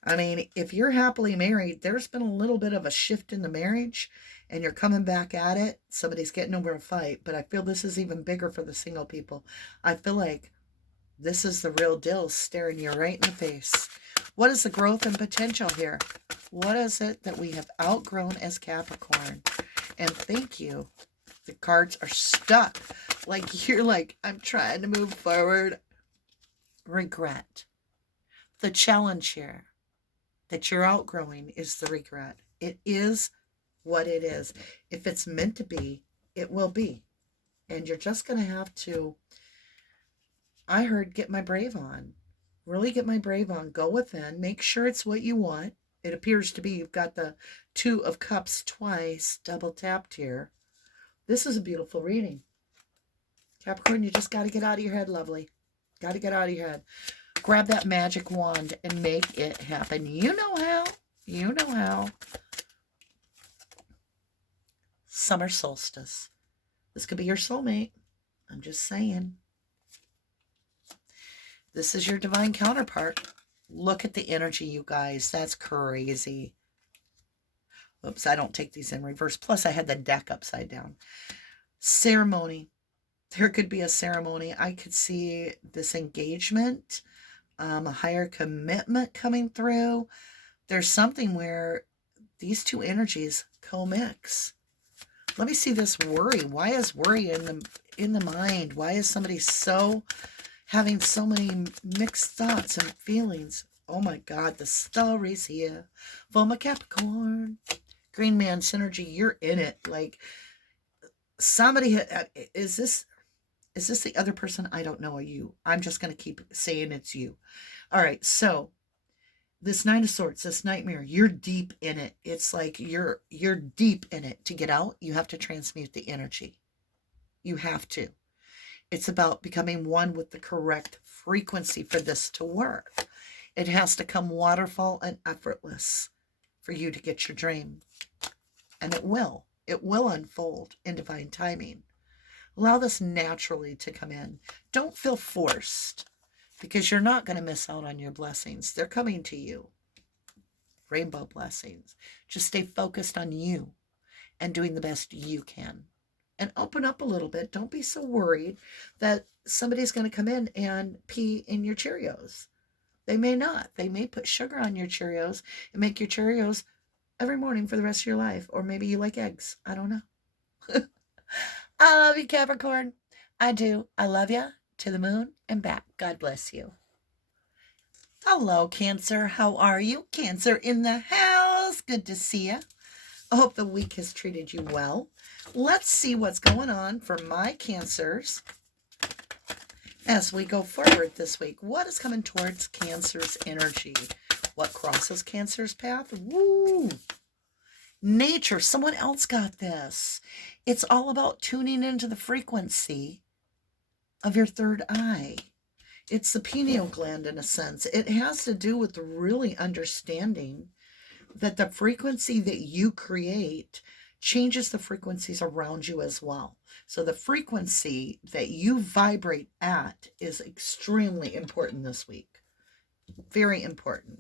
I mean, if you're happily married, there's been a little bit of a shift in the marriage and you're coming back at it. Somebody's getting over a fight, but I feel this is even bigger for the single people. I feel like this is the real deal staring you right in the face. What is the growth and potential here? What is it that we have outgrown as Capricorn? And thank you. The cards are stuck. Like you're like, I'm trying to move forward. Regret. The challenge here that you're outgrowing is the regret. It is what it is. If it's meant to be, it will be. And you're just going to have to, I heard, get my brave on. Really get my brave on. Go within. Make sure it's what you want. It appears to be. You've got the Two of Cups twice, double tapped here. This is a beautiful reading. Capricorn, you just got to get out of your head, lovely. Got to get out of your head. Grab that magic wand and make it happen. You know how. You know how. Summer solstice. This could be your soulmate. I'm just saying. This is your divine counterpart. Look at the energy, you guys. That's crazy. Oops, I don't take these in reverse. Plus, I had the deck upside down. Ceremony. There could be a ceremony. I could see this engagement, a higher commitment coming through. There's something where these two energies co-mix. Let me see this worry. Why is worry in the mind? Why is somebody having so many mixed thoughts and feelings? Oh my God, the story's here for my Capricorn. Green Man synergy, you're in it. Like somebody, is this the other person? I don't know. Are you? I'm just going to keep saying it's you. All right. So this Nine of Swords, this nightmare, you're deep in it. It's like you're deep in it. To get out, you have to transmute the energy. You have to. It's about becoming one with the correct frequency for this to work. It has to come waterfall and effortless for you to get your dream. And it will. It will unfold in divine timing. Allow this naturally to come in. Don't feel forced, because you're not going to miss out on your blessings. They're coming to you. Rainbow blessings. Just stay focused on you and doing the best you can. And open up a little bit. Don't be so worried that somebody's going to come in and pee in your Cheerios. They may not. They may put sugar on your Cheerios and make your Cheerios every morning for the rest of your life. Or maybe you like eggs. I don't know. I love you, Capricorn. I do. I love you to the moon and back. God bless you. Hello, Cancer. How are you? Cancer in the house. Good to see you. I hope the week has treated you well. Let's see what's going on for my Cancers as we go forward this week. What is coming towards Cancer's energy? What crosses Cancer's path? Woo! Nature. Someone else got this. It's all about tuning into the frequency of your third eye. It's the pineal gland in a sense. It has to do with really understanding that the frequency that you create changes the frequencies around you as well. So the frequency that you vibrate at is extremely important this week. Very important.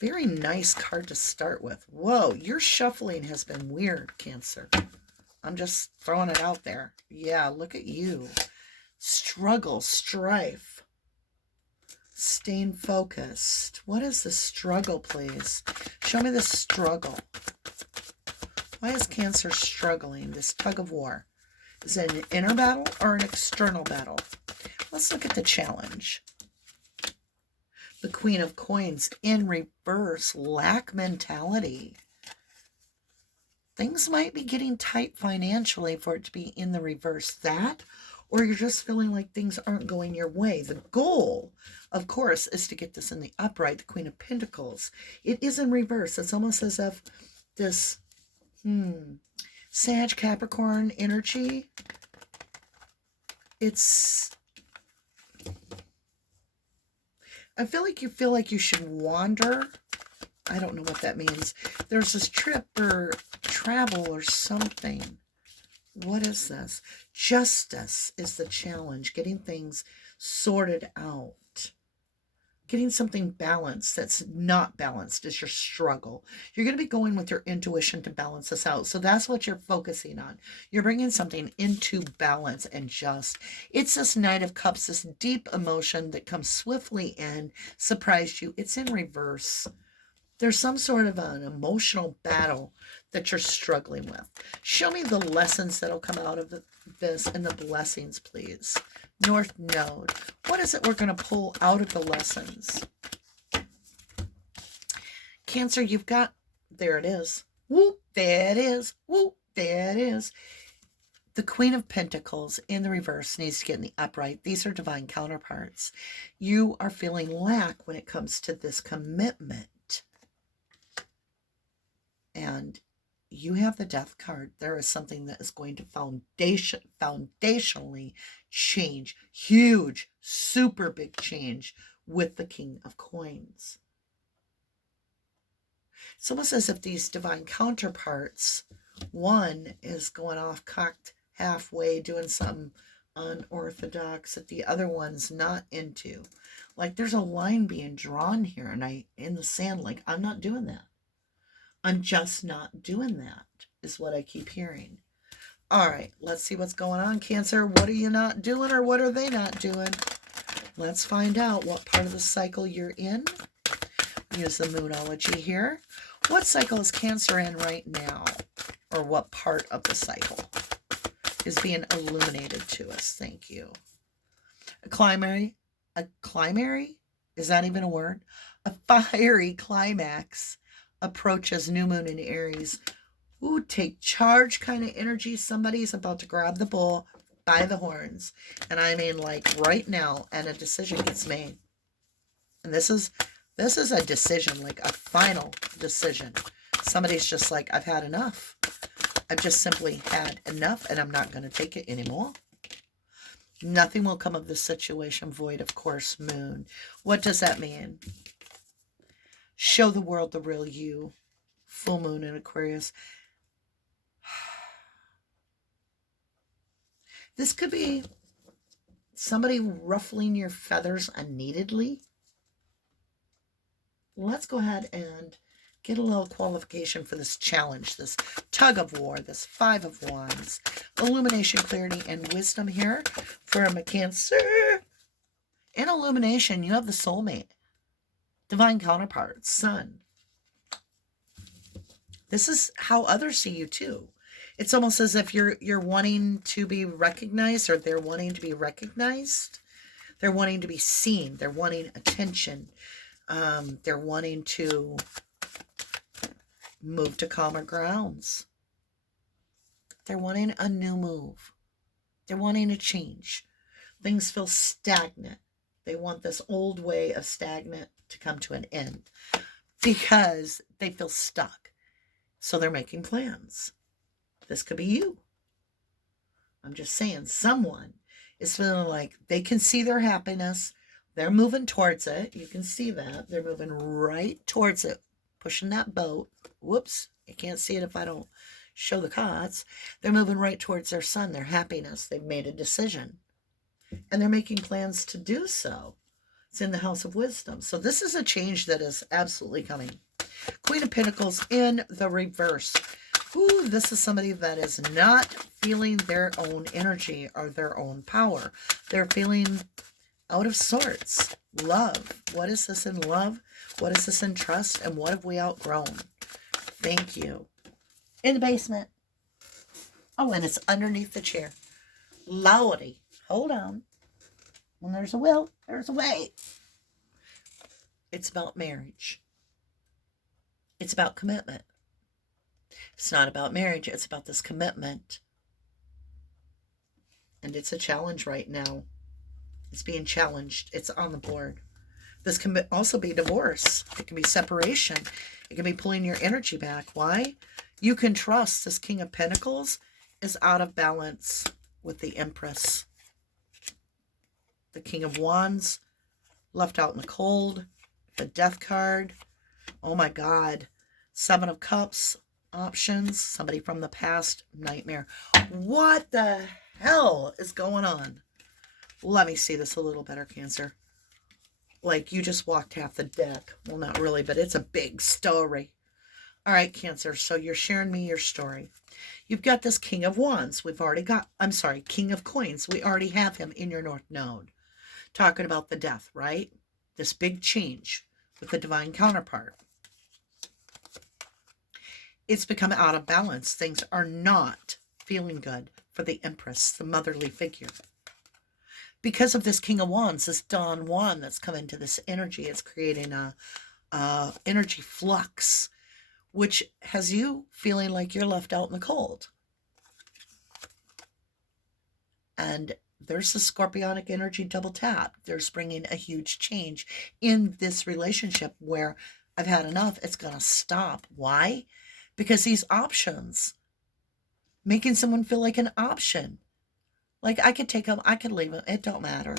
Very nice card to start with. Whoa, your shuffling has been weird, Cancer. I'm just throwing it out there. Yeah, look at you. Struggle, strife. Staying focused. What is the struggle, please? Show me the struggle. Why is Cancer struggling? This tug of war. Is it an inner battle or an external battle? Let's look at the challenge. The Queen of Coins in reverse. Lack mentality. Things might be getting tight financially for it to be in the reverse. That, or you're just feeling like things aren't going your way. The goal, of course, is to get this in the upright, the Queen of Pentacles. It is in reverse. It's almost as if this Sag Capricorn energy, I feel like you should wander. I don't know what that means. There's this trip or travel or something. What is this? Justice is the challenge. Getting things sorted out. getting something balanced that's not balanced is your struggle. You're going to be going with your intuition to balance this out. So that's what you're focusing on. You're bringing something into balance and just, it's this Knight of Cups, this deep emotion that comes swiftly in, surprised you. It's in reverse. There's some sort of an emotional battle that you're struggling with. Show me the lessons that'll come out of this and the blessings, please. North Node. What is it we're going to pull out of the lessons? Cancer, you've got, there it is. Whoop, there it is. Whoop, there it is. The Queen of Pentacles in the reverse needs to get in the upright. These are divine counterparts. You are feeling lack when it comes to this commitment. And you have the Death card. There is something that is going to foundationally change. Huge, super big change with the King of Coins. It's almost as if these divine counterparts, one is going off cocked halfway, doing something unorthodox that the other one's not into. Like there's a line being drawn here and in the sand, like I'm not doing that. I'm just not doing that, is what I keep hearing. All right, let's see what's going on, Cancer. What are you not doing, or what are they not doing? Let's find out what part of the cycle you're in. Use the Moonology here. What cycle is Cancer in right now? Or what part of the cycle is being illuminated to us? Thank you. A climary? Is that even a word? A fiery climax approaches new moon in Aries. Ooh, take charge kind of energy. Somebody's about to grab the bull by the horns. And I mean like right now, and a decision gets made. And this is a decision, like a final decision. Somebody's just like, I've had enough. I've just simply had enough and I'm not going to take it anymore. Nothing will come of this situation void, of course, moon. What does that mean? Show the world the real you. Full moon in Aquarius. This could be somebody ruffling your feathers unneededly. Let's go ahead and get a little qualification for this challenge, this tug of war, this Five of Wands. Illumination, clarity, and wisdom here for a Cancer. In illumination, you have the soulmate. Divine counterpart, sun. This is how others see you too. It's almost as if you're wanting to be recognized, or they're wanting to be recognized. They're wanting to be seen. They're wanting attention. They're wanting to move to calmer grounds. They're wanting a new move. They're wanting a change. Things feel stagnant. They want this old way of stagnant to come to an end because they feel stuck. So they're making plans. This could be you. I'm just saying, someone is feeling like they can see their happiness. They're moving towards it. You can see that. They're moving right towards it, pushing that boat. Whoops, you can't see it if I don't show the cards. They're moving right towards their sun, their happiness. They've made a decision. And they're making plans to do so. It's in the House of Wisdom. So this is a change that is absolutely coming. Queen of Pentacles in the reverse. Ooh, this is somebody that is not feeling their own energy or their own power. They're feeling out of sorts. Love. What is this in love? What is this in trust? And what have we outgrown? Thank you. In the basement. Oh, and it's underneath the chair. Lordy. Hold on. When there's a will, there's a way. It's about marriage. It's about commitment. It's not about marriage. It's about this commitment. And it's a challenge right now. It's being challenged. It's on the board. This can also be divorce. It can be separation. It can be pulling your energy back. Why? You can trust this King of Pentacles is out of balance with the Empress. The King of Wands left out in the cold. The Death card. Oh my God. Seven of Cups options. Somebody from the past. Nightmare. What the hell is going on? Let me see this a little better, Cancer. like you just walked half the deck. Well, not really, but it's a big story. All right, Cancer, so you're sharing me your story. You've got this King of Wands. King of Coins. We already have him in your North Node. Talking about the death, right? This big change with the divine counterpart. It's become out of balance. Things are not feeling good for the Empress, the motherly figure. Because of this King of Wands, this Don Juan that's come into this energy, it's creating a energy flux, which has you feeling like you're left out in the cold. And there's the Scorpionic energy double tap. There's bringing a huge change in this relationship where I've had enough. It's going to stop. Why? Because these options, making someone feel like an option. Like I could take them, I could leave them. It don't matter.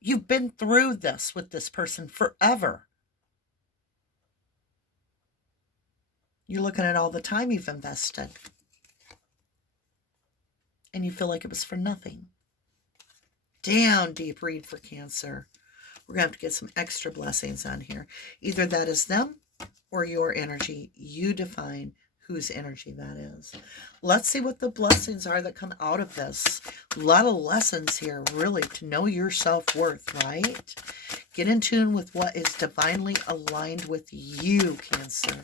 You've been through this with this person forever. You're looking at all the time you've invested. And you feel like it was for nothing. Down deep read for Cancer. We're going to have to get some extra blessings on here. Either that is them or your energy. You define whose energy that is. Let's see what the blessings are that come out of this. A lot of lessons here, really, to know your self-worth, right? Get in tune with what is divinely aligned with you, Cancer.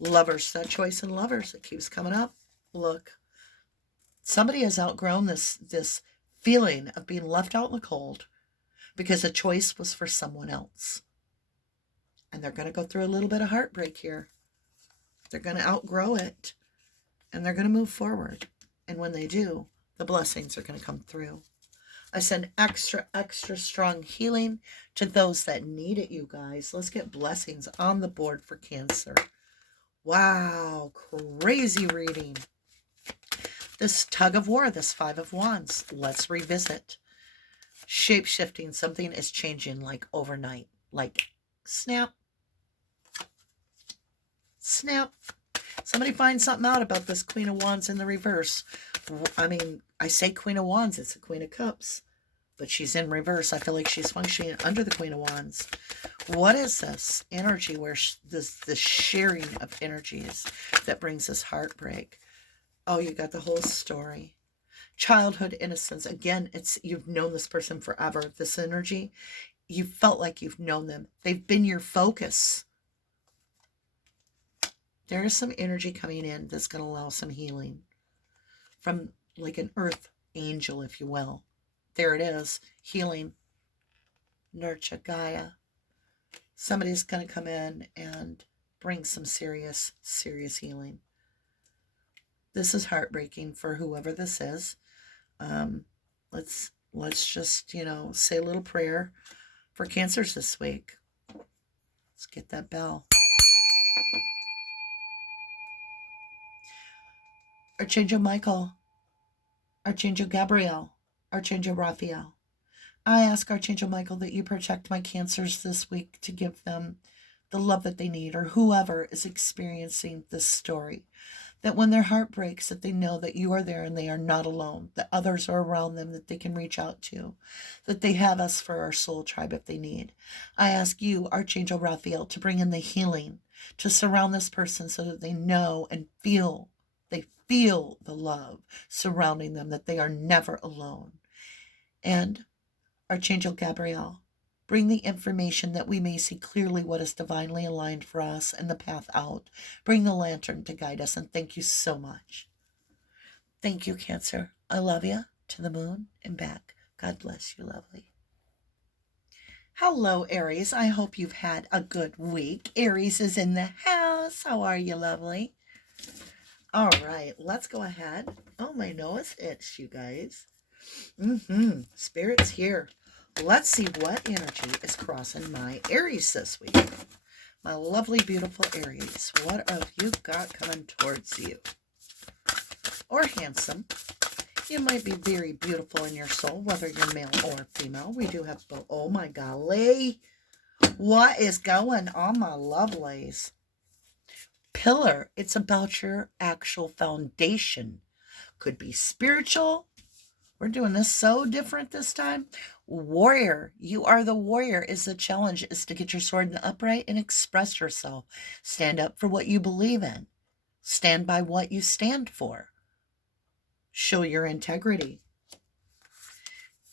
Lovers, that choice in Lovers that keeps coming up. Look, somebody has outgrown this feeling of being left out in the cold because the choice was for someone else. And they're going to go through a little bit of heartbreak here. They're going to outgrow it. And they're going to move forward. And when they do, the blessings are going to come through. I send extra, extra strong healing to those that need it, you guys. Let's get blessings on the board for Cancer. Wow, crazy reading. This tug of war, this Five of Wands. Let's revisit. Shape-shifting, something is changing like overnight. Like snap. Snap. Somebody find something out about this Queen of Wands in the reverse. I mean, I say Queen of Wands, it's the Queen of Cups. But she's in reverse. I feel like she's functioning under the Queen of Wands. What is this energy where this sharing of energies that brings us heartbreak? Oh, you got the whole story. Childhood innocence. Again, it's you've known this person forever. This energy, you felt like you've known them. They've been your focus. There is some energy coming in that's going to allow some healing from like an earth angel, if you will. There it is. Healing. Nurture Gaia. Somebody's going to come in and bring some serious, serious healing. This is heartbreaking for whoever this is. Let's just, say a little prayer for Cancers this week. Let's get that bell. Archangel Michael, Archangel Gabriel, Archangel Raphael. I ask Archangel Michael that you protect my Cancers this week to give them the love that they need, or whoever is experiencing this story. That when their heart breaks, that they know that you are there and they are not alone, that others are around them that they can reach out to, that they have us for our soul tribe if they need. I ask you, Archangel Raphael, to bring in the healing, to surround this person so that they know and feel the love surrounding them, that they are never alone. And Archangel Gabriel, bring the information that we may see clearly what is divinely aligned for us and the path out. Bring the lantern to guide us, and thank you so much. Thank you, Cancer. I love you. To the moon and back. God bless you, lovely. Hello, Aries. I hope you've had a good week. Aries is in the house. How are you, lovely? All right, let's go ahead. Oh, my nose itch, you guys. Spirit's here. Let's see what energy is crossing my Aries this week. My lovely, beautiful Aries. What have you got coming towards you? Or handsome. You might be very beautiful in your soul, whether you're male or female. We do have both. Oh, my golly. What is going on, my lovelies? Pillar. It's about your actual foundation. Could be spiritual. We're doing this so different this time. Warrior, you are the warrior. Is the challenge is to get your sword in the upright and express yourself. Stand up for what you believe in. Stand by what you stand for. Show your integrity.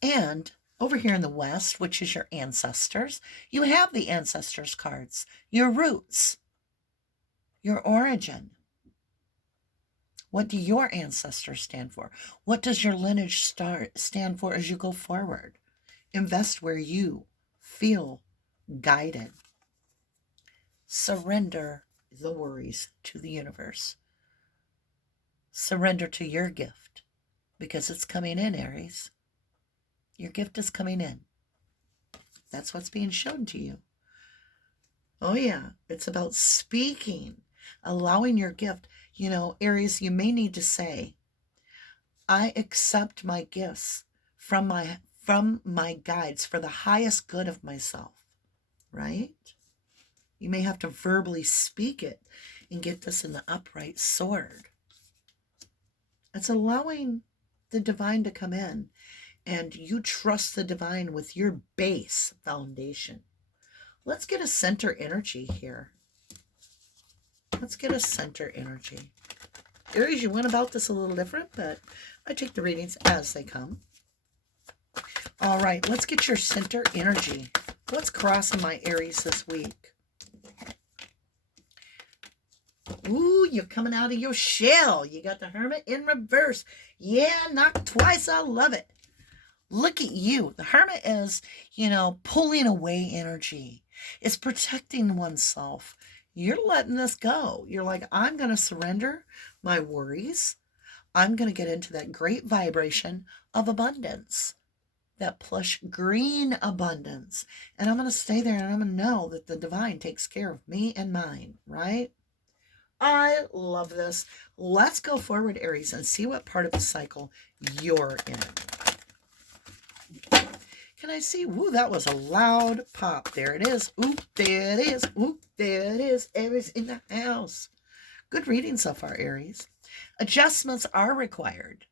And over here in the West, which is your ancestors, you have the ancestors cards, your roots, your origin. What do your ancestors stand for? What does your lineage stand for as you go forward? Invest where you feel guided. Surrender the worries to the universe. Surrender to your gift because it's coming in, Aries. Your gift is coming in. That's what's being shown to you. Oh, yeah. It's about speaking, allowing your gift. You know, Aries, you may need to say, I accept my gifts from my guides for the highest good of myself, right? You may have to verbally speak it and get this in the upright sword. It's allowing the divine to come in, and you trust the divine with your base foundation. Let's get a center energy here. Let's get a center energy. Aries, you went about this a little different, but I take the readings as they come. All right, let's get your center energy. What's crossing my Aries this week? Ooh, you're coming out of your shell. You got the Hermit in reverse. Yeah, knock twice. I love it. Look at you. The Hermit is, pulling away energy. It's protecting oneself. You're letting this go. You're like, I'm going to surrender my worries. I'm going to get into that great vibration of abundance, that plush green abundance. And I'm going to stay there, and I'm going to know that the divine takes care of me and mine, right? I love this. Let's go forward, Aries, and see what part of the cycle you're in. Can I see? Ooh, that was a loud pop. There it is. Oop, there it is. Oop, there it is. Aries in the house. Good reading so far, Aries. Adjustments are required.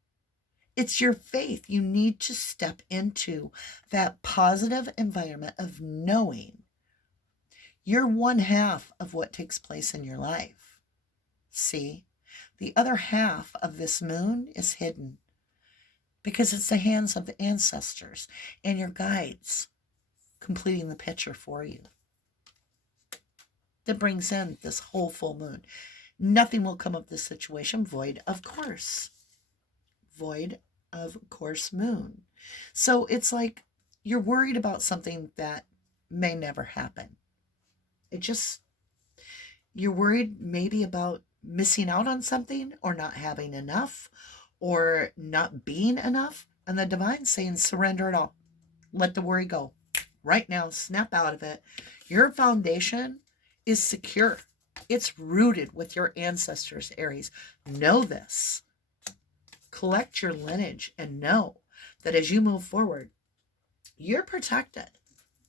It's your faith. You need to step into that positive environment of knowing you're one half of what takes place in your life. See, the other half of this moon is hidden because it's the hands of the ancestors and your guides completing the picture for you. That brings in this whole full moon. Nothing will come of this situation void of course. Void of course moon. So it's like you're worried about something that may never happen. You're worried maybe about missing out on something or not having enough or not being enough. And the divine's saying, surrender it all. Let the worry go. Right now, snap out of it. Your foundation is secure. It's rooted with your ancestors, Aries. Know this. Collect your lineage and know that as you move forward, you're protected.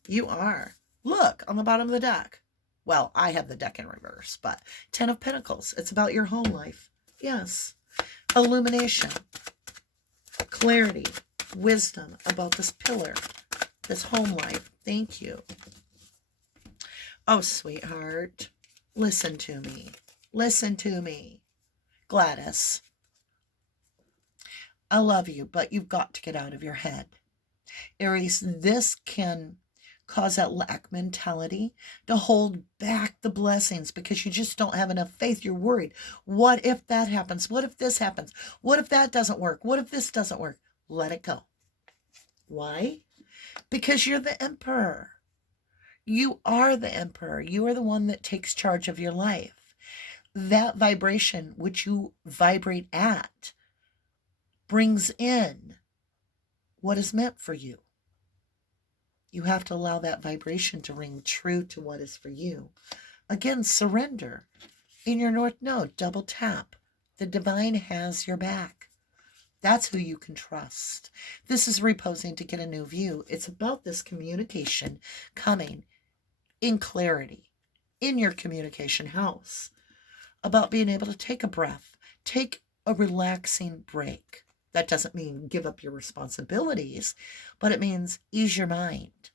You are. Look on the bottom of the deck. Well, I have the deck in reverse, but 10 of Pentacles. It's about your home life. Yes. Illumination. Clarity. Wisdom about this pillar. This home life. Thank you. Oh, sweetheart. Listen to me. Listen to me. Gladys. I love you, but you've got to get out of your head. Aries, this can cause that lack mentality to hold back the blessings because you just don't have enough faith. You're worried. What if that happens? What if this happens? What if that doesn't work? What if this doesn't work? Let it go. Why? Because you're the emperor. You are the emperor. You are the one that takes charge of your life. That vibration which you vibrate at brings in what is meant for you. You have to allow that vibration to ring true to what is for you. Again, surrender. In your North Node, double tap. The divine has your back. That's who you can trust. This is reposing to get a new view. It's about this communication coming in clarity in your communication house. About being able to take a breath, take a relaxing break. That doesn't mean give up your responsibilities, but it means ease your mind.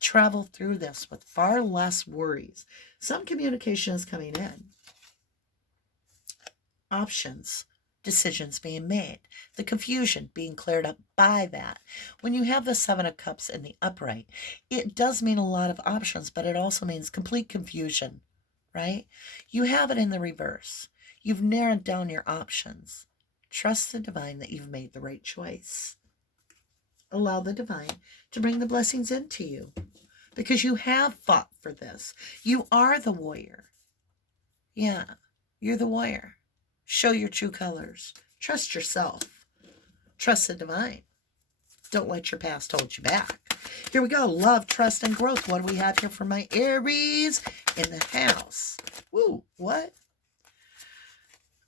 Travel through this with far less worries. Some communication is coming in. Options, decisions being made, the confusion being cleared up by that. When you have the Seven of Cups in the upright, it does mean a lot of options, but it also means complete confusion, right? You have it in the reverse. You've narrowed down your options. Trust the divine that you've made the right choice. Allow the divine to bring the blessings into you because you have fought for this. You are the warrior. Yeah, you're the warrior. Show your true colors. Trust yourself. Trust the divine. Don't let your past hold you back. Here we go. Love, trust, and growth. What do we have here for my Aries in the house? Woo, what?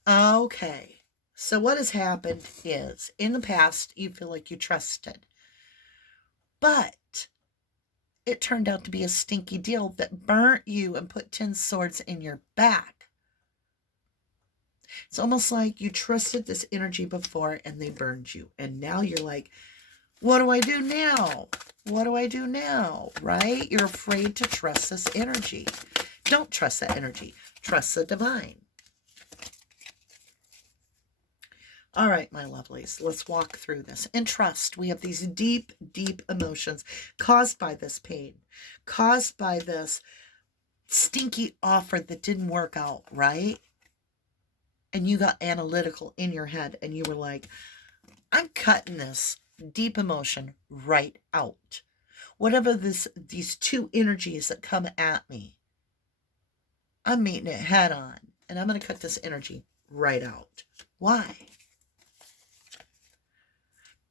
Okay. So what has happened is, in the past, you feel like you trusted. But it turned out to be a stinky deal that burnt you and put 10 swords in your back. It's almost like you trusted this energy before and they burned you. And now you're like, what do I do now? What do I do now? Right? You're afraid to trust this energy. Don't trust that energy. Trust the divine. All right, my lovelies, let's walk through this. In trust, we have these deep, deep emotions caused by this pain, caused by this stinky offer that didn't work out, right? And you got analytical in your head and you were like, I'm cutting this deep emotion right out. Whatever these two energies that come at me, I'm meeting it head on and I'm going to cut this energy right out. Why?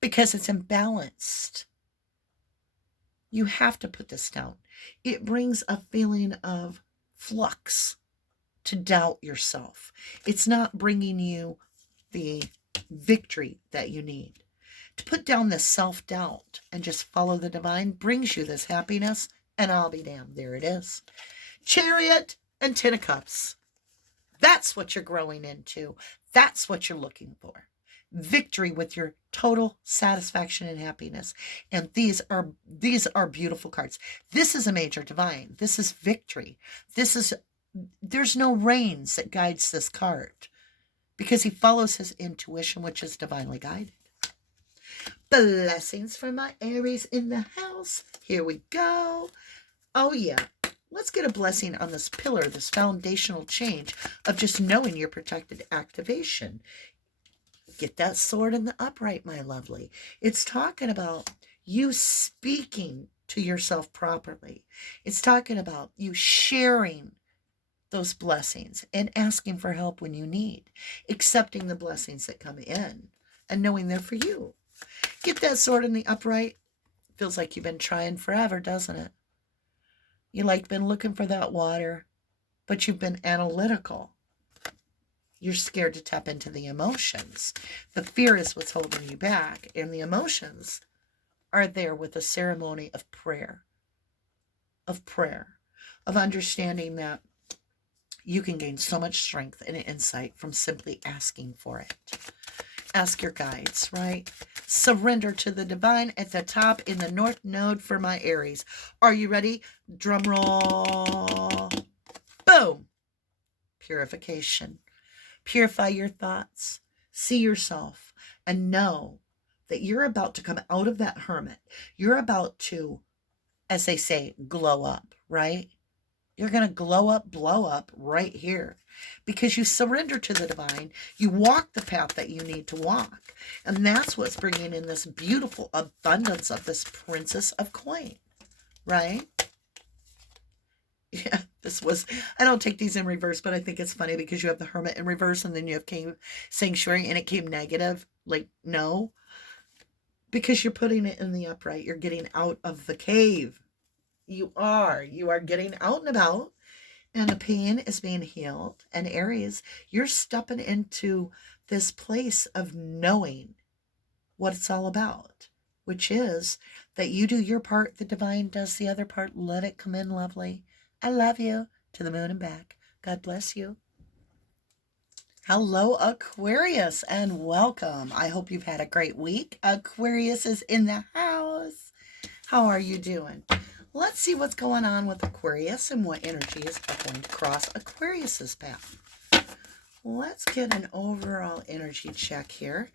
Because it's imbalanced. You have to put this down. It brings a feeling of flux to doubt yourself. It's not bringing you the victory that you need. To put down this self-doubt and just follow the divine brings you this happiness, and I'll be damned, there it is. Chariot and 10 of Cups. That's what you're growing into. That's what you're looking for. Victory with your total satisfaction and happiness. And these are beautiful cards. This is a major divine. This is victory. There's no reins that guides this card because he follows his intuition, which is divinely guided. Blessings for my Aries in the house. Here we go. Oh yeah. Let's get a blessing on this pillar, this foundational change of just knowing your protected activation. Get that sword in the upright, my lovely. It's talking about you speaking to yourself properly. It's talking about you sharing those blessings and asking for help when you need, accepting the blessings that come in and knowing they're for you. Get that sword in the upright. Feels like you've been trying forever, doesn't it? You like been looking for that water, but you've been analytical. You're scared to tap into the emotions. The fear is what's holding you back, and the emotions are there with a ceremony of prayer, of understanding that you can gain so much strength and insight from simply asking for it. Ask your guides, right? Surrender to the divine at the top in the North Node for my Aries. Are you ready? Drum roll. Boom. Purification. Purify your thoughts. See yourself and know that you're about to come out of that hermit. You're about to, as they say, glow up, right? You're going to glow up, blow up right here because you surrender to the divine. You walk the path that you need to walk. And that's what's bringing in this beautiful abundance of this Princess of Coin, right? Yeah, I don't take these in reverse, but I think it's funny because you have the Hermit in reverse and then you have King Sanctuary and it came negative. Like, no, because you're putting it in the upright. You're getting out of the cave. You are getting out and about and the pain is being healed. And Aries, you're stepping into this place of knowing what it's all about, which is that you do your part, the divine does the other part. Let it come in, lovely. I love you to the moon and back. God bless you. Hello, Aquarius, and welcome. I hope you've had a great week. Aquarius is in the house. How are you doing? Let's see what's going on with Aquarius and what energies are going to cross Aquarius's path. Let's get an overall energy check here.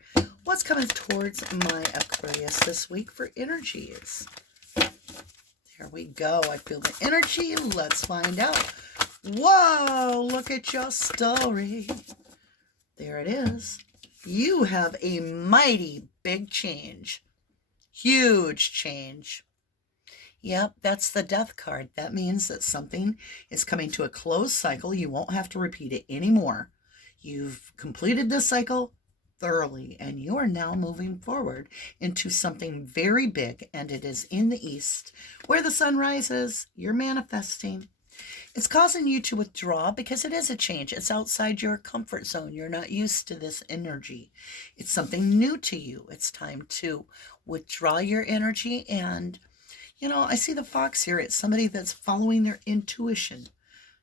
What's coming towards my Aquarius this week for energies? There we go. I feel the energy. Let's find out. Whoa, look at your story. There it is. You have a mighty big change. Huge change. Yep, that's the death card. That means that something is coming to a closed cycle. You won't have to repeat it anymore. You've completed this cycle thoroughly, and you are now moving forward into something very big, and it is in the east where the sun rises. You're manifesting. It's causing you to withdraw because it is a change. It's outside your comfort zone. You're not used to this energy. It's something new to you. It's time to withdraw your energy. And, I see the fox here. It's somebody that's following their intuition.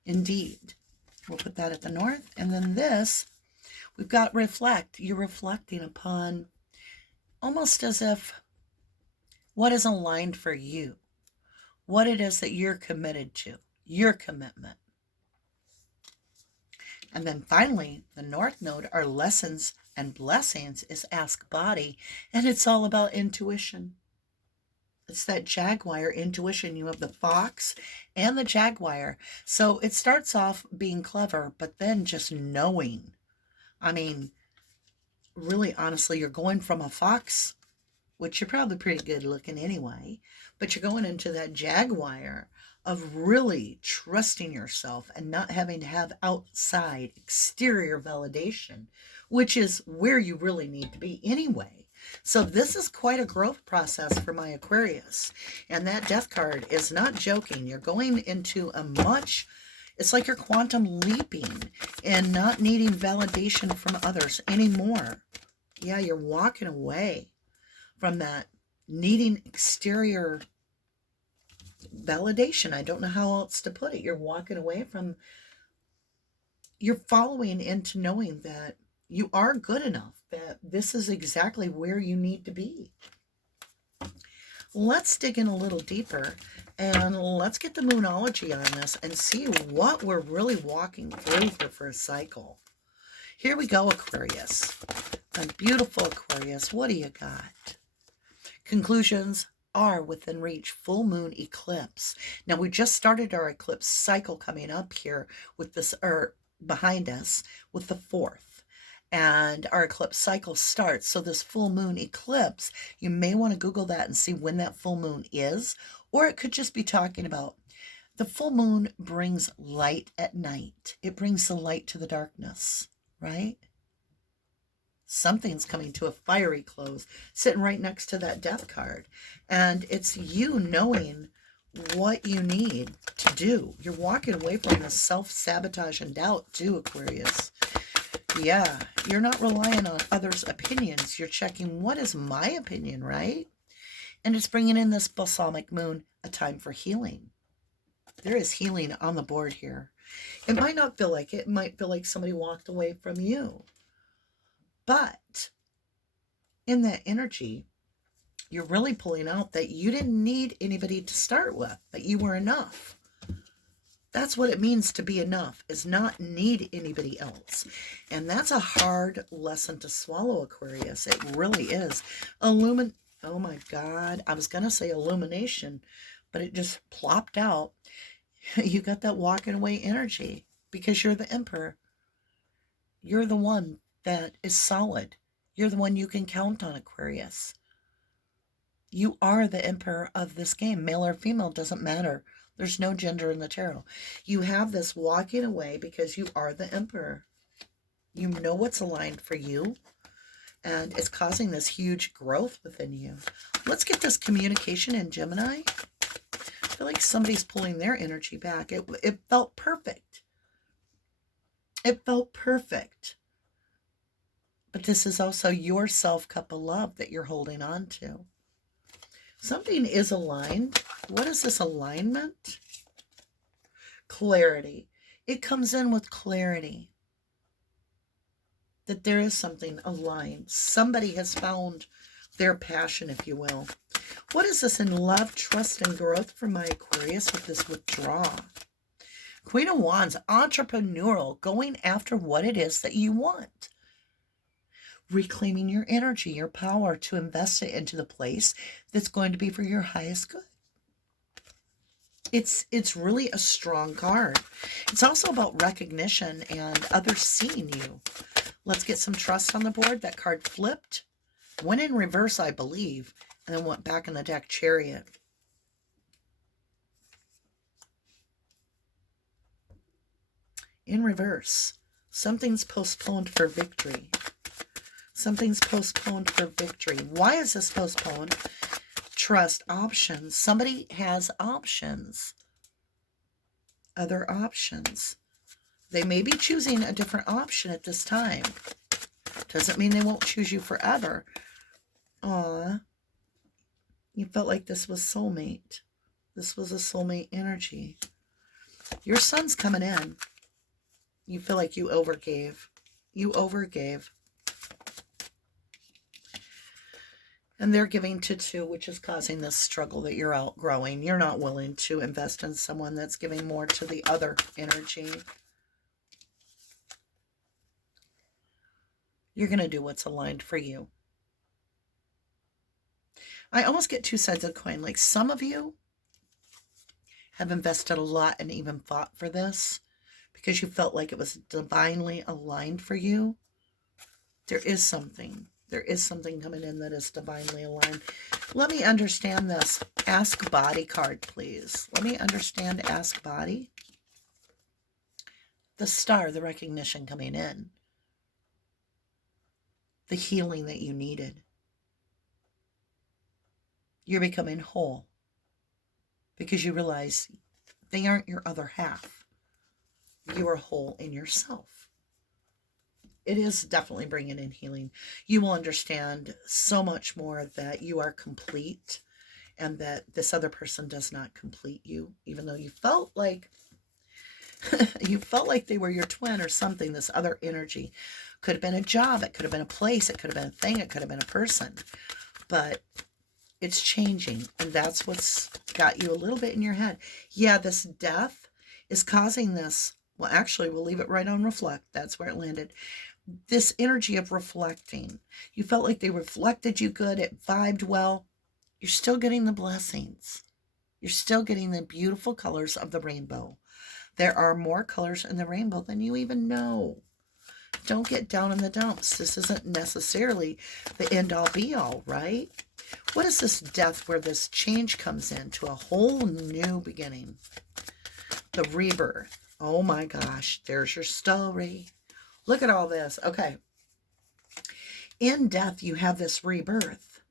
Indeed. We'll put that at the north. And then this, we've got reflect. You're reflecting upon almost as if what is aligned for you, what it is that you're committed to. Your commitment. And then finally, the North Node, our lessons and blessings, is Ask Body, and it's all about intuition. It's that Jaguar intuition. You have the fox and the Jaguar. So it starts off being clever, but then just knowing. I mean, really, honestly, you're going from a fox, which you're probably pretty good looking anyway, but you're going into that Jaguar of really trusting yourself and not having to have outside exterior validation, which is where you really need to be anyway. So this is quite a growth process for my Aquarius. And that death card is not joking. You're going into it's like you're quantum leaping and not needing validation from others anymore. Yeah, you're walking away from that needing exterior validation. I don't know how else to put it. You're walking away from, you're following into knowing that you are good enough, that this is exactly where you need to be. Let's dig in a little deeper and let's get the moonology on this and see what we're really walking through here for a cycle. Here we go, Aquarius. A beautiful Aquarius. What do you got? Conclusions are within reach. Full moon eclipse. Now we just started our eclipse cycle coming up here with this behind us with the 4th, and our eclipse cycle starts. So this full moon eclipse, you may want to Google that and see when that full moon is, or it could just be talking about the full moon brings light at night. It brings the light to the darkness, right? Something's coming to a fiery close, sitting right next to that death card. And it's you knowing what you need to do. You're walking away from the self-sabotage and doubt too, Aquarius. Yeah, you're not relying on others' opinions. You're checking, what is my opinion, right? And it's bringing in this balsamic moon, a time for healing. There is healing on the board here. It might not feel like it. It might feel like somebody walked away from you. But in that energy, you're really pulling out that you didn't need anybody to start with, that you were enough. That's what it means to be enough, is not need anybody else. And that's a hard lesson to swallow, Aquarius. It really is. Oh my God. I was going to say illumination, but it just plopped out. You got that walking away energy because you're the emperor. You're the one that is solid. You're the one you can count on, Aquarius. You are the emperor of this game. Male or female, doesn't matter. There's no gender in the tarot. You have this walking away because you are the emperor. You know what's aligned for you, and it's causing this huge growth within you. Let's get this communication in Gemini. I feel like somebody's pulling their energy back. It felt perfect. It felt perfect. But this is also your self-cup of love that you're holding on to. Something is aligned. What is this alignment? Clarity. It comes in with clarity. that there is something aligned. Somebody has found their passion, if you will. What is this in love, trust, and growth for my Aquarius with this withdraw? Queen of Wands, entrepreneurial, going after what it is that you want. Reclaiming your energy, your power to invest it into the place that's going to be for your highest good. It's really a strong card. It's also about recognition and others seeing you. Let's get some trust on the board. That card flipped, went in reverse, I believe, and then went back in the deck, Chariot. In reverse. Something's postponed for victory. Something's postponed for victory. Why is this postponed? Trust, options. Somebody has options. Other options. They may be choosing a different option at this time. Doesn't mean they won't choose you forever. Aw. You felt like this was soulmate. This was a soulmate energy. Your sun's coming in. You feel like you overgave. You overgave. And they're giving to two, which is causing this struggle that you're outgrowing. You're not willing to invest in someone that's giving more to the other energy. You're going to do what's aligned for you. I almost get two sides of the coin. Like some of you have invested a lot and even fought for this because you felt like it was divinely aligned for you. There is something. There is something coming in that is divinely aligned. Let me understand this. Ask Body card, please. Let me understand Ask Body. The star, the recognition coming in. The healing that you needed. You're becoming whole because you realize they aren't your other half. You are whole in yourself. It is definitely bringing in healing. You will understand so much more that you are complete and that this other person does not complete you, even though you felt like you felt like they were your twin or something. This other energy could have been a job, it could have been a place, it could have been a thing, it could have been a person, but it's changing, and that's what's got you a little bit in your head. Yeah, this death is causing this. Well, actually, we'll leave it right on reflect. That's where it landed. This energy of reflecting. You felt like they reflected you good. It vibed well. You're still getting the blessings. You're still getting the beautiful colors of the rainbow. There are more colors in the rainbow than you even know. Don't get down in the dumps. This isn't necessarily the end all be all, right? What is this death where this change comes into a whole new beginning? The rebirth. Oh my gosh, there's your story. Look at all this. Okay. In death, you have this rebirth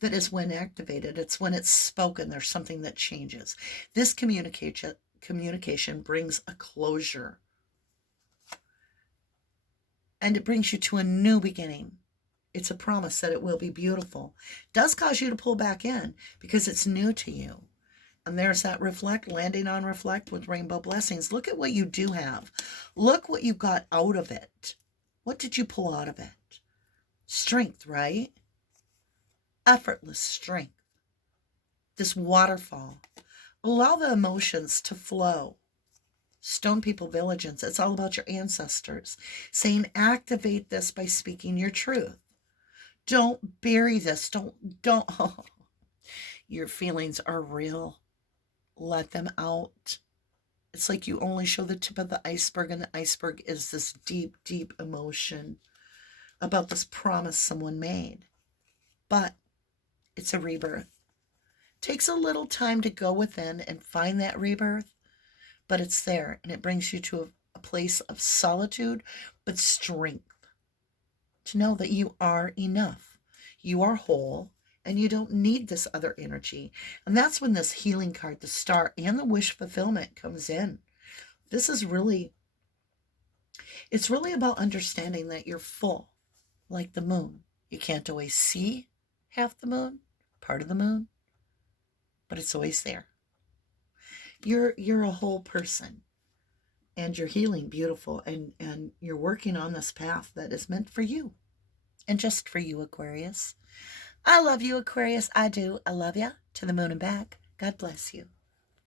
that is when activated. It's when it's spoken. There's something that changes. This communication brings a closure. And it brings you to a new beginning. It's a promise that it will be beautiful. It does cause you to pull back in because it's new to you. And there's that reflect, landing on reflect with rainbow blessings. Look at what you do have. Look what you got out of it. What did you pull out of it? Strength, right? Effortless strength. This waterfall. Allow the emotions to flow. Stone people vigilance. It's all about your ancestors. Saying activate this by speaking your truth. Don't bury this. Don't. Oh, your feelings are real. Let them out. It's like you only show the tip of the iceberg, and the iceberg is this deep, deep emotion about this promise someone made. But it's a rebirth. Takes a little time to go within and find that rebirth, but it's there, and it brings you to a place of solitude, but strength. To know that you are enough. You are whole. And you don't need this other energy. And that's when this healing card, the star, and the wish fulfillment comes in. This is really, it's really about understanding that you're full, like the moon. You can't always see half the moon, part of the moon, but it's always there. You're a whole person. and you're healing beautiful, and you're working on this path that is meant for you and just for you, Aquarius. I love you, Aquarius. I do. I love you to the moon and back. God bless you.